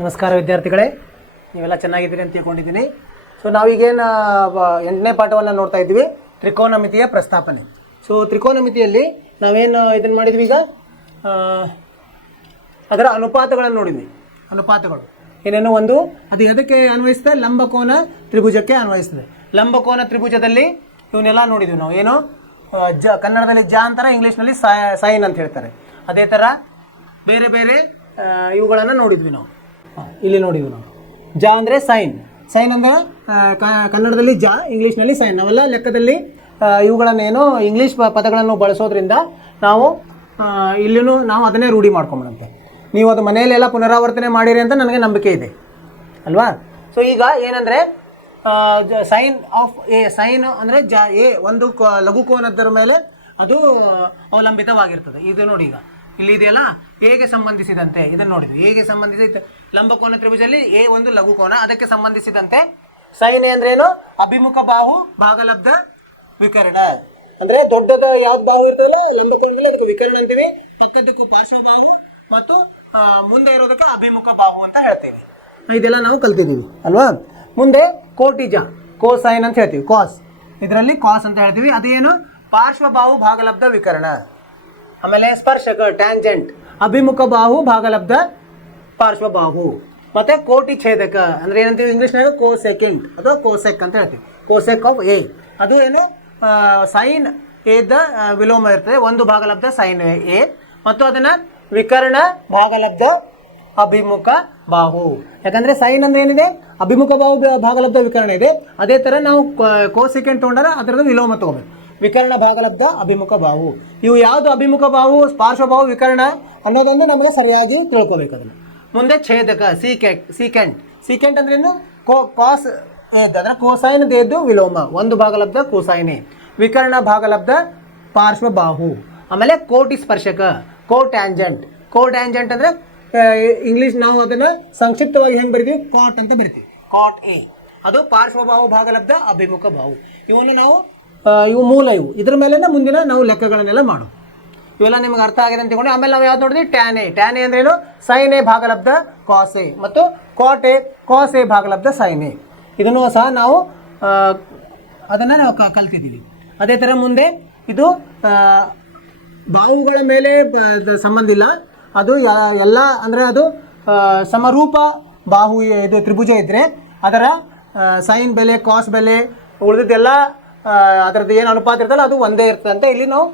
ನಮಸ್ಕಾರ ವಿದ್ಯಾರ್ಥಿಗಳೇ, ನೀವೆಲ್ಲ ಚೆನ್ನಾಗಿದ್ದೀರಿ ಅಂತ ತಿಳ್ಕೊಂಡಿದ್ದೀನಿ. ಸೊ ನಾವೀಗೇನು 8ನೇ ಪಾಠವನ್ನು ನೋಡ್ತಾ ಇದ್ವಿ, ತ್ರಿಕೋನಮಿತಿಯ ಪ್ರಸ್ತಾಪನೆ. ಸೊ ತ್ರಿಕೋನಮಿತಿಯಲ್ಲಿ ನಾವೇನು ಇದನ್ನು ಮಾಡಿದ್ವಿ, ಈಗ ಅದರ ಅನುಪಾತಗಳನ್ನು ನೋಡಿದ್ವಿ. ಅನುಪಾತಗಳು ಏನೇನು, ಒಂದು ಅದು ಎದಕ್ಕೆ ಅನ್ವಯಿಸ್ತದೆ, ಲಂಬಕೋನ ತ್ರಿಭುಜಕ್ಕೆ ಅನ್ವಯಿಸ್ತದೆ. ಲಂಬಕೋನ ತ್ರಿಭುಜದಲ್ಲಿ ಇವನ್ನೆಲ್ಲ ನೋಡಿದ್ವಿ ನಾವು. ಏನು ಕನ್ನಡದಲ್ಲಿ ಜ ಅಂತಾರೆ, ಇಂಗ್ಲೀಷ್ನಲ್ಲಿ ಸೈನ್ ಅಂತ ಹೇಳ್ತಾರೆ. ಅದೇ ಥರ ಬೇರೆ ಬೇರೆ ಇವುಗಳನ್ನು ನೋಡಿದ್ವಿ ನಾವು. ಇಲ್ಲಿ ನೋಡಿದ್ವಿ ನಾವು. ಜ ಅಂದರೆ ಸೈನ್, ಸೈನ್ ಅಂದರೆ ಕನ್ನಡದಲ್ಲಿ ಜ, ಇಂಗ್ಲೀಷ್ನಲ್ಲಿ ಸೈನ್. ನಾವೆಲ್ಲ ಲೆಕ್ಕದಲ್ಲಿ ಇವುಗಳನ್ನೇನು ಇಂಗ್ಲೀಷ್ ಪದಗಳನ್ನು ಬಳಸೋದ್ರಿಂದ ನಾವು ಇಲ್ಲಿನೂ ನಾವು ಅದನ್ನೇ ರೂಢಿ ಮಾಡ್ಕೊಂಬಿಡಂತೆ. ನೀವು ಅದು ಮನೆಯಲ್ಲೆಲ್ಲ ಪುನರಾವರ್ತನೆ ಮಾಡಿರಿ ಅಂತ ನನಗೆ ನಂಬಿಕೆ ಇದೆ ಅಲ್ವಾ. ಸೊ ಈಗ ಏನಂದರೆ ಸೈನ್ ಆಫ್ ಎ, ಸೈನ್ ಅಂದರೆ ಜ ಎ ಒಂದು ಲಘುಕೋನದರ ಮೇಲೆ ಅದು ಅವಲಂಬಿತವಾಗಿರ್ತದೆ. ಇದು ನೋಡಿ, ಈಗ ಇಲ್ಲಿ ಇದೆಯಲ್ಲ, ಹೇಗೆ ಸಂಬಂಧಿಸಿದಂತೆ ಇದನ್ನು ನೋಡಿದ್ವಿ. ಹೇಗೆ ಸಂಬಂಧಿಸಿದ ಲಂಬಕೋನ ತ್ರಿಭುಜದಲ್ಲಿ ಎ ಒಂದು ಲಘುಕೋನ, ಅದಕ್ಕೆ ಸಂಬಂಧಿಸಿದಂತೆ ಸೈನ್ ಅಂದ್ರೆ ಏನು, ಅಭಿಮುಖ ಬಾಹು ಭಾಗಲಬ್ಧ ವಿಕರ್ಣ. ಅಂದರೆ ದೊಡ್ಡದ ಯಾವ್ದು ಬಾಹು ಇರ್ತದಲ್ಲ ಲಂಬಕೋನದಲ್ಲಿ ಅದಕ್ಕೆ ವಿಕರ್ಣ ಅಂತೀವಿ, ಪಕ್ಕದಕ್ಕೂ ಪಾರ್ಶ್ವಬಾಹು ಮತ್ತು ಮುಂದೆ ಇರೋದಕ್ಕೆ ಅಭಿಮುಖ ಬಾಹು ಅಂತ ಹೇಳ್ತೀವಿ. ಇದೆಲ್ಲ ನಾವು ಕಲ್ತಿದ್ದೀವಿ ಅಲ್ವಾ. ಮುಂದೆ ಕೋಟಿಜ, ಕೋಸೈನ್ ಅಂತ ಹೇಳ್ತೀವಿ, ಕಾಸ್, ಇದರಲ್ಲಿ ಕಾಸ್ ಅಂತ ಹೇಳ್ತೀವಿ. ಅದೇನು, ಪಾರ್ಶ್ವಬಾಹು ಭಾಗಲಬ್ಧ ವಿಕರ್ಣ. ಆಮೇಲೆ ಸ್ಪರ್ಶಕ, ಟ್ಯಾಂಜೆಂಟ್, ಅಭಿಮುಖ ಬಾಹು ಭಾಗಲಬ್ಧ ಪಾರ್ಶ್ವಬಾಹು. ಮತ್ತೆ ಕೋಟಿ ಛೇದಕ ಅಂದ್ರೆ ಏನಂತೀವಿ ಇಂಗ್ಲೀಷ್ನಾಗ, ಕೋಸೆಕೆಂಟ್ ಅಥವಾ ಕೋಸೆಕ್ ಅಂತ ಹೇಳ್ತೀವಿ. ಕೋಸೆಕ್ ಆಫ್ ಎ, ಅದು ಏನು ಸೈನ್ ಎದ ವಿಲೋಮ ಇರ್ತದೆ, ಒಂದು ಭಾಗಲಬ್ಧ ಸೈನ್ ಎ, ಮತ್ತು ಅದನ್ನ ವಿಕರ್ಣ ಭಾಗಲಬ್ಧ ಅಭಿಮುಖ ಬಾಹು. ಯಾಕಂದ್ರೆ ಸೈನ್ ಅಂದ್ರೆ ಏನಿದೆ, ಅಭಿಮುಖ ಬಾಹು ಭಾಗಲಬ್ಧ ವಿಕರ್ಣ ಇದೆ. ಅದೇ ತರ ನಾವು ಕೋಸೆಕೆಂಟ್ ತಗೊಂಡ್ರೆ ಅದರದ್ದು ವಿಲೋಮ ತಗೋಬೇಕು, ವಿಕರ್ಣ ಭಾಗಲಬ್ಧ ಅಭಿಮುಖ ಬಾಹು. ಇವು ಯಾವುದು ಅಭಿಮುಖ ಬಾಹು, ಪಾರ್ಶ್ವಬಾಹು, ವಿಕರ್ಣ ಅನ್ನೋದೊಂದು ನಮಗೆ ಸರಿಯಾಗಿ ತಿಳ್ಕೊಬೇಕು ಅದನ್ನು. ಮುಂದೆ ಛೇದಕ, ಸೀಕೆಂಟ್. ಸೀಕೆಂಟ್ ಅಂದ್ರೆ ಏನು, ಕಾಸ್ ಎದ್ದು ಅಂದ್ರೆ ಕೋಸೈನ್ ಎದ್ದು ವಿಲೋಮ, ಒಂದು ಭಾಗಲಬ್ಧ ಕೋಸೈನೆ, ವಿಕರ್ಣ ಭಾಗಲಬ್ಧ ಪಾರ್ಶ್ವಬಾಹು. ಆಮೇಲೆ ಕೋಟಿ ಸ್ಪರ್ಶಕ, ಕೋಟ್ಯಾಂಜೆಂಟ್. ಕೋಟ್ಯಾಂಜೆಂಟ್ ಅಂದ್ರೆ ಇಂಗ್ಲೀಷ್ ನಾವು ಅದನ್ನು ಸಂಕ್ಷಿಪ್ತವಾಗಿ ಹೆಂಗೆ ಬರಿತೀವಿ, ಕಾಟ್ ಅಂತ ಬರಿತೀವಿ, ಕಾಟ್ ಎ, ಅದು ಪಾರ್ಶ್ವಬಾಹು ಭಾಗಲಬ್ಧ ಅಭಿಮುಖ ಬಾಹು. ಇವನ್ನು ನಾವು ಇವು ಮೂಲ, ಇವು ಇದ್ರ ಮೇಲೆ ಮುಂದಿನ ನಾವು ಲೆಕ್ಕಗಳನ್ನೆಲ್ಲ ಮಾಡು. ಇವೆಲ್ಲ ನಿಮ್ಗೆ ಅರ್ಥ ಆಗಿದೆ ಅಂತ ತಿಳ್ಕೊಂಡು ಆಮೇಲೆ ನಾವು ಯಾವ್ದು ನೋಡಿದ್ವಿ, ಟ್ಯಾನೆ. ಟ್ಯಾನೆ ಅಂದ್ರೆ ಏನು, ಸೈನ್ ಎ ಭಾಗಲಬ್ಧ ಕಾಸೆ ಮತ್ತು ಕಾಟೆ ಕಾಸೆ ಭಾಗಲಬ್ಧ ಸೈನ್ ಎ. ಇದನ್ನು ಸಹ ನಾವು ಅದನ್ನು ನಾವು ಕಲ್ತಿದ್ದೀವಿ. ಅದೇ ಥರ ಮುಂದೆ ಇದು ಬಾಹುಗಳ ಮೇಲೆ ಸಂಬಂಧ ಇಲ್ಲ, ಅದು ಎಲ್ಲ ಅಂದರೆ ಅದು ಸಮರೂಪ ಬಾಹು ಇದು ತ್ರಿಭುಜ ಇದ್ದರೆ ಅದರ ಸೈನ್ ಬೆಲೆ, ಕಾಸ್ ಬೆಲೆ, ಉಳಿದಿದ್ದೆಲ್ಲ ಅದರದ್ದು ಏನು ಅನುಪಾತ ಇರ್ತಲ್ಲ ಅದು ಒಂದೇ ಇರ್ತದೆ ಅಂತ ಇಲ್ಲಿ ನಾವು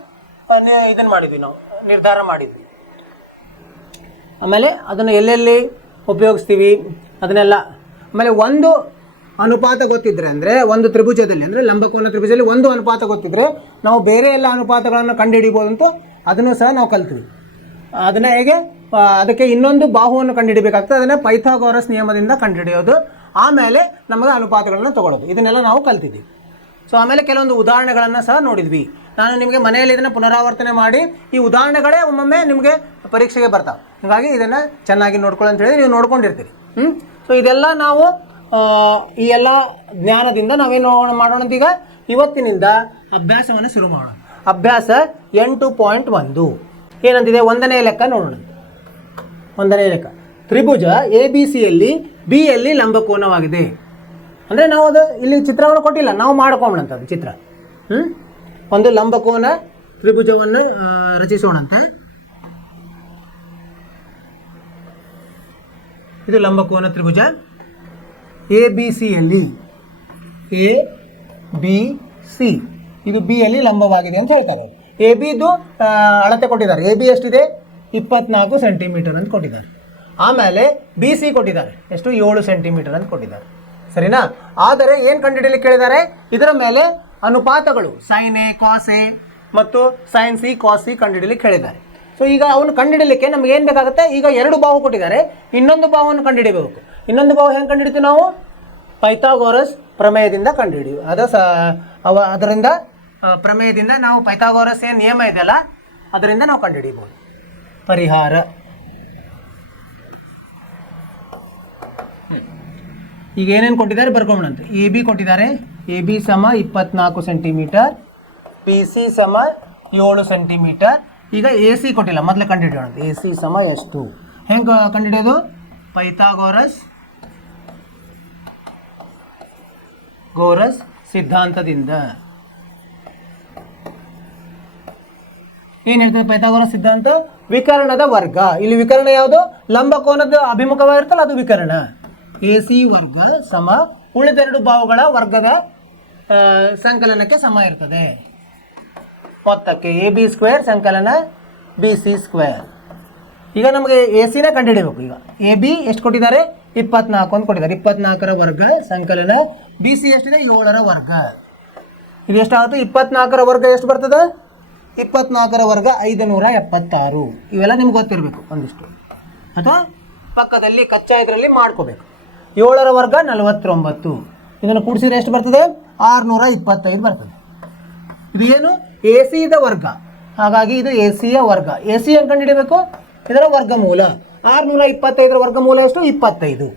ಇದನ್ನು ಮಾಡಿದ್ವಿ, ನಾವು ನಿರ್ಧಾರ ಮಾಡಿದ್ವಿ. ಆಮೇಲೆ ಅದನ್ನು ಎಲ್ಲೆಲ್ಲಿ ಉಪಯೋಗಿಸ್ತೀವಿ ಅದನ್ನೆಲ್ಲ. ಆಮೇಲೆ ಒಂದು ಅನುಪಾತ ಗೊತ್ತಿದ್ರೆ ಅಂದರೆ ಒಂದು ತ್ರಿಭುಜದಲ್ಲಿ ಅಂದರೆ ಲಂಬಕೋನ ತ್ರಿಭುಜದಲ್ಲಿ ಒಂದು ಅನುಪಾತ ಗೊತ್ತಿದ್ರೆ ನಾವು ಬೇರೆ ಎಲ್ಲ ಅನುಪಾತಗಳನ್ನು ಕಂಡುಹಿಡಿಬೋದು ಅಂತ ಅದನ್ನು ಸಹ ನಾವು ಕಲ್ತೀವಿ. ಅದನ್ನು ಹೇಗೆ, ಅದಕ್ಕೆ ಇನ್ನೊಂದು ಬಾಹುವನ್ನು ಕಂಡುಹಿಡಿಬೇಕಾಗ್ತದೆ, ಅದನ್ನು ಪೈಥಾಗೋರಸ್ ನಿಯಮದಿಂದ ಕಂಡುಹಿಡಿಯೋದು. ಆಮೇಲೆ ನಮಗೆ ಅನುಪಾತಗಳನ್ನು ತಗೊಳ್ಳೋದು, ಇದನ್ನೆಲ್ಲ ನಾವು ಕಲ್ತಿದ್ದೀವಿ. ಸೊ ಆಮೇಲೆ ಕೆಲವೊಂದು ಉದಾಹರಣೆಗಳನ್ನು ಸಹ ನೋಡಿದ್ವಿ. ನಾನು ನಿಮಗೆ ಮನೆಯಲ್ಲಿ ಇದನ್ನು ಪುನರಾವರ್ತನೆ ಮಾಡಿ, ಈ ಉದಾಹರಣೆಗಳೇ ಒಮ್ಮೊಮ್ಮೆ ನಿಮಗೆ ಪರೀಕ್ಷೆಗೆ ಬರ್ತಾವೆ. ಹಾಗಾಗಿ ಇದನ್ನು ಚೆನ್ನಾಗಿ ನೋಡ್ಕೊಳ್ಳಿ ಅಂತ ಹೇಳಿ ನೀವು ನೋಡ್ಕೊಂಡಿರ್ತೀರಿ. ಸೊ ಇದೆಲ್ಲ ನಾವು ಈ ಎಲ್ಲ ಜ್ಞಾನದಿಂದ ನಾವೇನು ಮಾಡೋಣ ಅಂತ, ಈಗ ಇವತ್ತಿನಿಂದ ಅಭ್ಯಾಸವನ್ನು ಶುರು ಮಾಡೋಣ. ಅಭ್ಯಾಸ 8.1 ಏನಂತಿದೆ, ಒಂದನೇ ಲೆಕ್ಕ ನೋಡೋಣ. ಒಂದನೇ ಲೆಕ್ಕ, ತ್ರಿಭುಜ ಎ ಬಿ ಸಿಯಲ್ಲಿ ಬಿ ಯಲ್ಲಿ ಲಂಬಕೋನವಾಗಿದೆ. ಅಂದರೆ ನಾವು ಅದು ಇಲ್ಲಿ ಚಿತ್ರವನ್ನು ಕೊಟ್ಟಿಲ್ಲ, ನಾವು ಮಾಡ್ಕೊಂಬಂಥದ್ದು ಚಿತ್ರ. ಒಂದು ಲಂಬಕೋನ ತ್ರಿಭುಜವನ್ನು ರಚಿಸೋಣಂತ. ಇದು ಲಂಬಕೋನ ತ್ರಿಭುಜ ಎ ಬಿ ಸಿಯಲ್ಲಿ, ಎ ಬಿ ಸಿ ಇದು ಬಿ ಯಲ್ಲಿ ಲಂಬವಾಗಿದೆ ಅಂತ ಹೇಳ್ತಾರೆ. ಎ ಬಿದು ಅಳತೆ ಕೊಟ್ಟಿದ್ದಾರೆ. ಎ ಬಿ ಎಷ್ಟಿದೆ, 24 ಸೆಂಟಿಮೀಟರ್ ಅಂತ ಕೊಟ್ಟಿದ್ದಾರೆ. ಆಮೇಲೆ ಬಿ ಸಿ ಕೊಟ್ಟಿದ್ದಾರೆ ಎಷ್ಟು, 7 ಸೆಂಟಿಮೀಟರ್ ಅಂತ ಕೊಟ್ಟಿದ್ದಾರೆ. ಸರಿನಾ. ಆದರೆ ಏನು ಕಂಡುಹಿಡಿಯಲಿಕ್ಕೆ ಕೇಳಿದ್ದಾರೆ, ಇದರ ಮೇಲೆ ಅನುಪಾತಗಳು ಸೈನ್ ಎ, ಕಾಸ್ ಎ ಮತ್ತು ಸೈನ್ ಸಿ, ಕಾಸ್ ಸಿ ಕಂಡುಹಿಡಿಯಲಿಕ್ಕೆ ಹೇಳಿದ್ದಾರೆ. ಸೊ ಈಗ ಅವನು ಕಂಡುಹಿಡಲಿಕ್ಕೆ ನಮ್ಗೆ ಏನು ಬೇಕಾಗುತ್ತೆ, ಈಗ 2 ಬಾಹು ಕೊಟ್ಟಿದ್ದಾರೆ, ಇನ್ನೊಂದು ಬಾಹುವನ್ನು ಕಂಡುಹಿಡಿಯಬೇಕು. ಇನ್ನೊಂದು ಬಾಹು ಹೆಂಗೆ ಕಂಡುಹಿಡಿತೀವಿ ನಾವು, ಪೈಥಾಗೋರಸ್ ಪ್ರಮೇಯದಿಂದ ಕಂಡುಹಿಡಿಯುವ. ಅದರಿಂದ ಪ್ರಮೇಯದಿಂದ ನಾವು ಪೈಥಾಗೋರಸ್ ಏನು ನಿಯಮ ಇದೆಯಲ್ಲ ಅದರಿಂದ ನಾವು ಕಂಡುಹಿಡಿಯಬಹುದು. ಪರಿಹಾರ, ಈಗ ಏನೇನು ಕೊಟ್ಟಿದ್ದಾರೆ ಬರ್ಕೊಂಬಿಡಂತೆ. ಎ ಬಿ ಕೊಟ್ಟಿದ್ದಾರೆ, ಎ ಬಿ ಸಮ 24 ಸೆಂಟಿಮೀಟರ್, ಪಿ ಸಿ ಸಮ 7 ಸೆಂಟಿಮೀಟರ್. ಈಗ ಎ ಸಿ ಕೊಟ್ಟಿಲ್ಲ, ಮೊದಲು ಕಂಡುಹಿಡಿಯೋಣ. ಎ ಸಿ ಸಮ ಎಷ್ಟು, ಹೆಂಗೆ ಕಂಡುಹಿಡಿಯೋದು, ಪೈಥಾಗೋರಸ್ ಸಿದ್ಧಾಂತದಿಂದ ಏನ್ ಹೇಳ್ತದೆ ಪೈಥಾಗೋರಸ್ ಸಿದ್ಧಾಂತ? ವಿಕರ್ಣದ ವರ್ಗ. ಇಲ್ಲಿ ವಿಕರ್ಣ ಯಾವುದು? ಲಂಬಕೋನದ ಅಭಿಮುಖವಾಗಿರ್ತಲ್ಲ ಅದು ವಿಕರ್ಣ. AC ವರ್ಗ ಸಮ ಉಳಿದೆರಡು ಬಾಹುಗಳ ವರ್ಗದ ಸಂಕಲನಕ್ಕೆ ಸಮ ಇರ್ತದೆ. ಮೊತ್ತಕ್ಕೆ AB ಸ್ಕ್ವೇರ್ ಸಂಕಲನ BC ಸ್ಕ್ವೇರ್. ಈಗ ನಮಗೆ AC ನ ಕಂಡುಹಿಡಿಯಬೇಕು. ಈಗ AB ಎಷ್ಟು ಕೊಟ್ಟಿದ್ದಾರೆ? 24 ಅಂತ ಕೊಟ್ಟಿದ್ದಾರೆ. 24ರ ವರ್ಗ ಸಂಕಲನ BC ಎಷ್ಟಿದೆ? 7ರ ವರ್ಗ. ಇದು ಎಷ್ಟಾಗುತ್ತೆ? 24ರ ವರ್ಗ ಎಷ್ಟು ಬರ್ತದೆ? 24ರ ವರ್ಗ 576. ಇವೆಲ್ಲ ನಿಮ್ಗೆ ಗೊತ್ತಿರಬೇಕು ಒಂದಿಷ್ಟು, ಅಥವಾ ಪಕ್ಕದಲ್ಲಿ ಕಚ್ಚಾ ಇದರಲ್ಲಿ ಮಾಡ್ಕೋಬೇಕು. 7ರ ವರ್ಗ 49. ಇದನ್ನು ಕೂಡಿಸಿದ್ರೆ ಎಷ್ಟು ಬರ್ತದೆ? 625 ಬರ್ತದೆ. ಇದು ಏನು? AC ದ ವರ್ಗ. ಹಾಗಾಗಿ ಇದು AC ಯ ವರ್ಗ. AC ಅಂತ ಕಂಡುಹಿಡಿಯಬೇಕು. ಇದರ ವರ್ಗಮೂಲ 625ರ ವರ್ಗಮೂಲ ಎಷ್ಟು? 25.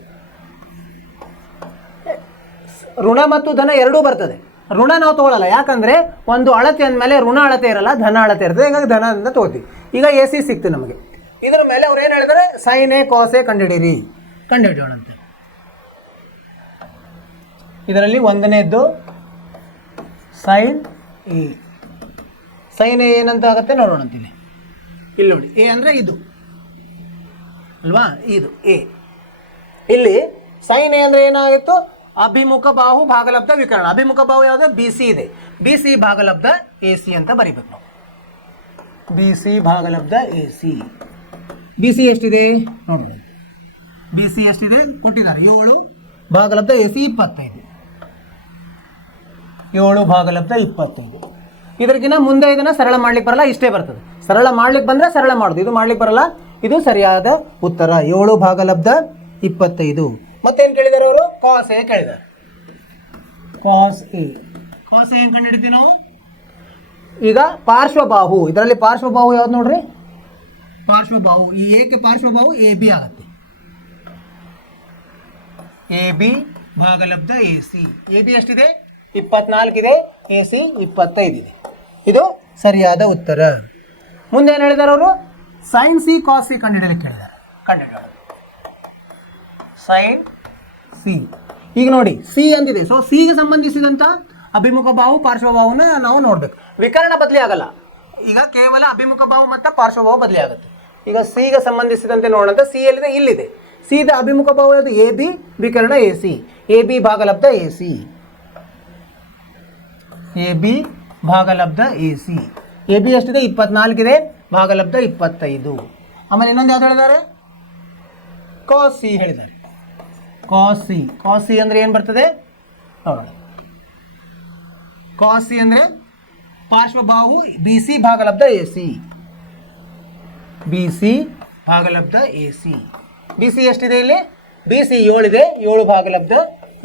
ಋಣ ಮತ್ತು ಧನ ಎರಡೂ ಬರ್ತದೆ. ಋಣ ನಾವು ತಗೊಳ್ಳಲ್ಲ, ಯಾಕಂದ್ರೆ ಒಂದು ಅಳತೆ ಅಂದಮೇಲೆ ಋಣ ಅಳತೆ ಇರಲ್ಲ, ಧನ ಅಳತೆ ಇರ್ತದೆ. ಹೀಗಾಗಿ ಧನ ಅಂತ ತಗೋತೀವಿ. ಈಗ AC ಸಿಕ್ತು ನಮಗೆ. ಇದರ ಮೇಲೆ ಅವ್ರು ಏನು ಹೇಳಿದರೆ? ಸೈನ್ ಎ ಕಾಸ್ ಎ ಕಂಡುಹಿಡೀರಿ. ಕಂಡುಹಿಡಿಯೋಣಂತೆ. ಇದರಲ್ಲಿ ಒಂದನೇದ್ದು ಸೈನ್ ಎ. ಸೈನ್ ಎ ಏನಂತ ಆಗುತ್ತೆ ನೋಡೋಣಂತೀನಿ. ಇಲ್ಲಿ ನೋಡಿ, ಎ ಅಂದರೆ ಇದು ಅಲ್ವಾ? ಇದು ಎ. ಇಲ್ಲಿ ಸೈನ್ ಎ ಅಂದರೆ ಏನಾಗಿತ್ತು? ಅಭಿಮುಖ ಬಾಹು ಭಾಗಲಬ್ಧ ವಿಕರ್ಣ. ಅಭಿಮುಖ ಬಾಹು ಯಾವುದು? BC ಇದೆ. BC ಭಾಗಲಬ್ಧ AC ಅಂತ ಬರಿಬೇಕು ನಾವು. BC ಭಾಗಲಬ್ಧ AC. BC ಎಷ್ಟಿದೆ ನೋಡಿ? BC ಎಷ್ಟಿದೆ ಕೊಟ್ಟಿದ್ದಾರೆ? 7 ಭಾಗಲಬ್ಧ AC 25. 7 ಭಾಗಲಬ್ಧ 25. ಇದಕ್ಕಿಂತ ಮುಂದೆ ಇದನ್ನು ಸರಳ ಮಾಡ್ಲಿಕ್ಕೆ ಬರಲ್ಲ, ಇಷ್ಟೇ ಬರ್ತದೆ. ಸರಳ ಮಾಡ್ಲಿಕ್ಕೆ ಬಂದರೆ ಸರಳ ಮಾಡೋದು, ಇದು ಮಾಡ್ಲಿಕ್ಕೆ ಬರಲ್ಲ. ಇದು ಸರಿಯಾದ ಉತ್ತರ. 7 ಭಾಗಲಬ್ಧ 25. ಮತ್ತೇನು ಕೇಳಿದ್ದಾರೆ ಅವರು? ಕಾಸ್ ಎ ಕೇಳಿದ್ದಾರೆ. ಕಾಸ್ ಎ ಏನು ಕಂಡುಹಿಡಿತೀವಿ ನಾವು? ಈಗ ಪಾರ್ಶ್ವಬಾಹು. ಇದರಲ್ಲಿ ಪಾರ್ಶ್ವಬಾಹು ಯಾವ್ದು ನೋಡ್ರಿ? ಪಾರ್ಶ್ವಬಾಹು. ಈ ಎಕ್ಕೆ ಪಾರ್ಶ್ವಬಾಹು AB ಆಗುತ್ತೆ. AB ಭಾಗಲಬ್ಧ AC. AB ಎಷ್ಟಿದೆ? 24 ಇದೆ. AC 25 ಇದೆ. ಇದು ಸರಿಯಾದ ಉತ್ತರ. ಮುಂದೆ ಏನು ಹೇಳಿದ್ದಾರೆ ಅವರು? ಸೈನ್ ಸಿ ಕಾಸ್ ಸಿ ಕಂಡುಹಿಡಿಯಲಿಕ್ಕೆ ಹೇಳಿದ್ದಾರೆ. ಕಂಡುಹಿಡಿಯೋಣ. Sine C. ಈಗ ನೋಡಿ, ಸಿ ಅಂದಿದೆ. ಸೊ ಸಿಗೆ ಸಂಬಂಧಿಸಿದಂಥ ಅಭಿಮುಖ ಬಾಹು ಪಾರ್ಶ್ವಬಾಹುನ ನಾವು ನೋಡ್ಬೇಕು. ವಿಕರ್ಣ ಬದಲಿ ಆಗಲ್ಲ. ಈಗ ಕೇವಲ ಅಭಿಮುಖ ಬಾಹು ಮತ್ತು ಪಾರ್ಶ್ವಬಾಹು ಬದಲಿ ಆಗುತ್ತೆ. ಈಗ ಸಿಗೆ ಸಂಬಂಧಿಸಿದಂತೆ ನೋಡೋಣ. ಸಿ ಎಲ್ಲಿದೆ? ಇಲ್ಲಿದೆ. ಸಿದ ಅಭಿಮುಖ ಬಾಹು ಯಾವುದು? AB, ವಿಕರ್ಣ AC. AB ಭಾಗಲಬ್ಧ AC. AB ಭಾಗಲಬ್ಧ AC. AB ಎಷ್ಟಿದೆ? 24 ಇದೆ. ಭಾಗಲಬ್ಧ 25. ಆಮೇಲೆ ಇನ್ನೊಂದು ಯಾವ್ದು ಹೇಳಿದ್ದಾರೆ? ಕಾಸ್ ಸಿ ಹೇಳಿದ್ದಾರೆ. Cos C. ಕಾಸ್ ಸಿ ಅಂದರೆ ಏನು ಬರ್ತದೆ ನೋಡೋಣ. ಕಾಸ್ ಸಿ ಅಂದರೆ ಪಾರ್ಶ್ವಬಾಹು BC ಭಾಗಲಬ್ಧ AC. BC ಭಾಗಲಬ್ಧ AC. BC ಎಷ್ಟಿದೆ ಇಲ್ಲಿ? BC 7 ಇದೆ. 7 ಭಾಗಲಬ್ಧ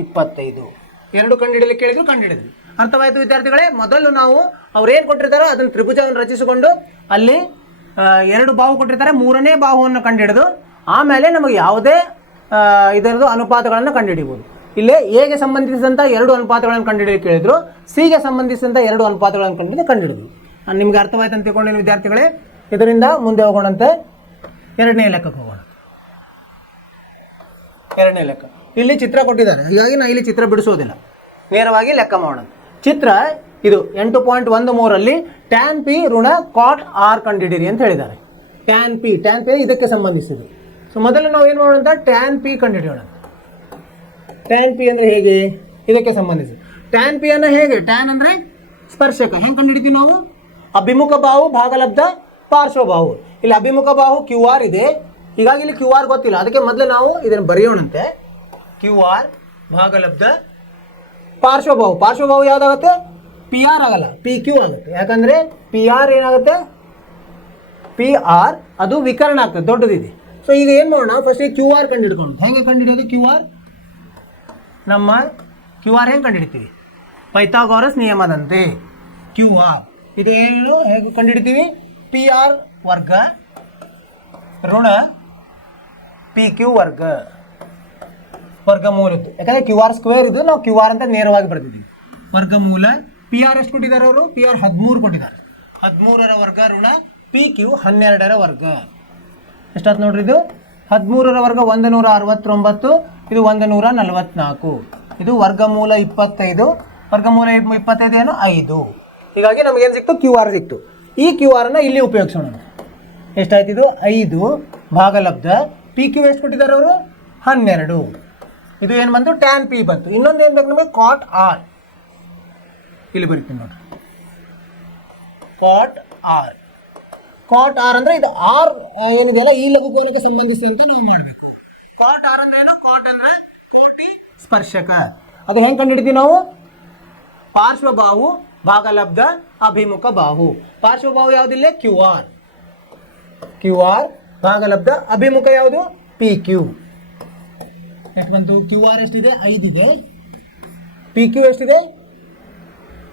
25. ಎರಡು ಕಂಡುಹಿಡಿಯಲಿಕ್ಕೆ ಕೇಳಿದ್ರು, ಕಂಡುಹಿಡಿದ್ವಿ. ಅರ್ಥವಾಯಿತು ವಿದ್ಯಾರ್ಥಿಗಳೇ? ಮೊದಲು ನಾವು ಅವ್ರೇನು ಕೊಟ್ಟಿರ್ತಾರೋ ಅದನ್ನು ತ್ರಿಭುಜವನ್ನು ರಚಿಸಿಕೊಂಡು ಅಲ್ಲಿ 2 ಬಾಹು ಕೊಟ್ಟಿರ್ತಾರೆ, 3ನೇ ಬಾಹುವನ್ನು ಕಂಡುಹಿಡಿದು ಆಮೇಲೆ ನಮಗೆ ಯಾವುದೇ ಇದರದ್ದು ಅನುಪಾತಗಳನ್ನು ಕಂಡುಹಿಡಿಬೋದು. ಇಲ್ಲೇ ಎಗೆ ಸಂಬಂಧಿಸಿದಂಥ 2 ಅನುಪಾತಗಳನ್ನು ಕಂಡುಹಿಡಿಯಲಿಕ್ಕೆ ಕೇಳಿದ್ರು, ಸಿಗೆ ಸಂಬಂಧಿಸಿದಂಥ 2 ಅನುಪಾತಗಳನ್ನು ಕಂಡುಹಿಡಿದು. ನಿಮಗೆ ಅರ್ಥವಾಯ್ತು ಅಂತ ತಿಳ್ಕೊಂಡೇನು ವಿದ್ಯಾರ್ಥಿಗಳೇ? ಇದರಿಂದ ಮುಂದೆ ಹೋಗೋಣಂತೆ. 2ನೇ ಲೆಕ್ಕಕ್ಕೆ ಹೋಗೋಣ. 2ನೇ ಲೆಕ್ಕ. ಇಲ್ಲಿ ಚಿತ್ರ ಕೊಟ್ಟಿದ್ದಾರೆ, ಹೀಗಾಗಿ ನಾನು ಇಲ್ಲಿ ಚಿತ್ರ ಬಿಡಿಸೋದಿಲ್ಲ, ನೇರವಾಗಿ ಲೆಕ್ಕ ಮಾಡೋಣ. ಚಿತ್ರ ಇದು 8.13ರಲ್ಲಿ ಟ್ಯಾನ್ ಪಿ ಋಣ ಕಾಟ್ ಆರ್ ಕಂಡುಹಿಡಿಯಿರಿ ಅಂತ ಹೇಳಿದ್ದಾರೆ. ಟ್ಯಾನ್ ಪಿ ಇದಕ್ಕೆ ಸಂಬಂಧಿಸಿದೆ. ಸೊ ಮೊದಲು ನಾವು ಏನು ಮಾಡೋಣ? ಟ್ಯಾನ್ ಪಿ ಕಂಡುಹಿಡಿಯೋಣ. ಟ್ಯಾನ್ ಪಿ ಅಂದರೆ ಹೇಗೆ? ಇದಕ್ಕೆ ಸಂಬಂಧಿಸಿದೆ. ಟ್ಯಾನ್ ಪಿ ಅನ್ನು ಹೇಗೆ? ಟ್ಯಾನ್ ಅಂದರೆ ಸ್ಪರ್ಶಕ. ಹೆಂಗೆ ಕಂಡುಹಿಡಿತೀವಿ ನಾವು? ಅಭಿಮುಖ ಬಾಹು ಭಾಗಲಬ್ಧ ಪಾರ್ಶ್ವಬಾಹು. ಇಲ್ಲಿ ಅಭಿಮುಖ ಬಾಹು QR ಇದೆ. ಹೀಗಾಗಿ ಇಲ್ಲಿ QR ಗೊತ್ತಿಲ್ಲ, ಅದಕ್ಕೆ ಮೊದಲು ನಾವು ಇದನ್ನು ಬರೆಯೋಣಂತೆ. QR ಭಾಗಲಬ್ಧ ಪಾರ್ಶ್ವಬಾಹು. ಪಾರ್ಶ್ವಬಾಹು ಯಾವುದಾಗುತ್ತೆ? PR ಆಗಲ್ಲ, PQ ಆಗುತ್ತೆ. ಯಾಕಂದರೆ PR ಏನಾಗುತ್ತೆ? PR ಅದು ವಿಕರ್ಣ ಆಗ್ತದೆ, ದೊಡ್ಡದಿದೆ. ಸೊ ಈಗ ಏನು ಮಾಡೋಣ? First QR ಕಂಡುಹಿಡ್ಕೊಂಡು. ಹೆಂಗೆ ಕಂಡುಹಿಡಿಯೋದು? QR ನಮ್ಮ QR ಹೆಂಗೆ ಕಂಡುಹಿಡ್ತೀವಿ? ಪೈಥಾಗೋರಸ್ ನಿಯಮದಂತೆ QR ಇದೇನು ಹೇಗೆ ಕಂಡುಹಿಡ್ತೀವಿ? PR ವರ್ಗ ಋಣ PQ ವರ್ಗ ವರ್ಗಮೂಲದ್ದು. ಯಾಕಂದರೆ QR ಸ್ಕ್ವೇರ್ ಇದು, ನಾವು QR ಅಂತ ನೇರವಾಗಿ ಬರ್ತಿದ್ದೀವಿ. ವರ್ಗಮೂಲ PR ಎಷ್ಟು ಕೊಟ್ಟಿದ್ದಾರೆ ಅವರು? PR 13 ಕೊಟ್ಟಿದ್ದಾರೆ. 13ರ ವರ್ಗ ಋಣ PQ 12ರ ವರ್ಗ. ಎಷ್ಟಾಯ್ತು ನೋಡ್ರಿ ಇದು? 13ರ ವರ್ಗ 169, ಇದು 144, ಇದು ವರ್ಗಮೂಲ 25, ವರ್ಗಮೂಲ 25 ಏನು 5. ಹೀಗಾಗಿ ನಮಗೇನು ಸಿಕ್ತು? ಕ್ಯೂ ಆರ್ ಸಿಕ್ತು. ಈ ಕ್ಯೂ ಆರನ್ನು ಇಲ್ಲಿ ಉಪಯೋಗಿಸೋಣ. ಎಷ್ಟಾಯ್ತು? ಇದು 5 ಭಾಗಲಬ್ಧ ಪಿ ಕ್ಯೂ ಎಷ್ಟು ಕೊಟ್ಟಿದ್ದಾರೆ ಅವರು? 12. ಇದು ಏನು ಬಂತು? ಟ್ಯಾನ್ ಪಿ ಬಂತು. ಇನ್ನೊಂದು ಏನು ಬೇಕು ನಮಗೆ? Cot R. ಇಲ್ಲಿ ಬರೀತೀನಿ ನೋಡ್ರಿ, ಕಾಟ್ ಆರ್. ಕಾಟ್ ಆರ್ ಅಂದರೆ ಇದು ಆರ್ ಏನಿದೆಯಲ್ಲ ಈ ಲಘುಕೋನಕ್ಕೆ ಸಂಬಂಧಿಸಿದಂತೆ ನಾವು ಮಾಡಬೇಕು. ಕಾಟ್ ಆರ್ ಅಂದ್ರೆ ಏನು? ಕಾಟ್ ಅಂದ್ರೆ ಕೋಟಿ ಸ್ಪರ್ಶಕ. ಅದು ಹೆಂಗೆ ಕಂಡುಹಿಡಿತೀವಿ ನಾವು? ಪಾರ್ಶ್ವಬಾಹು ಭಾಗಲಬ್ಧ ಅಭಿಮುಖ ಬಾಹು. ಪಾರ್ಶ್ವಬಾಹು ಯಾವುದಿಲ್ಲ? Q R. ಕ್ಯೂ ಆರ್ ಭಾಗಲಬ್ಧ ಅಭಿಮುಖ ಯಾವುದು? P Q. ಎಷ್ಟು ಬಂತು? ಕ್ಯೂ ಆರ್ ಎಷ್ಟಿದೆ? 5 ಇದೆ. ಪಿ ಕ್ಯೂ ಎಷ್ಟಿದೆ?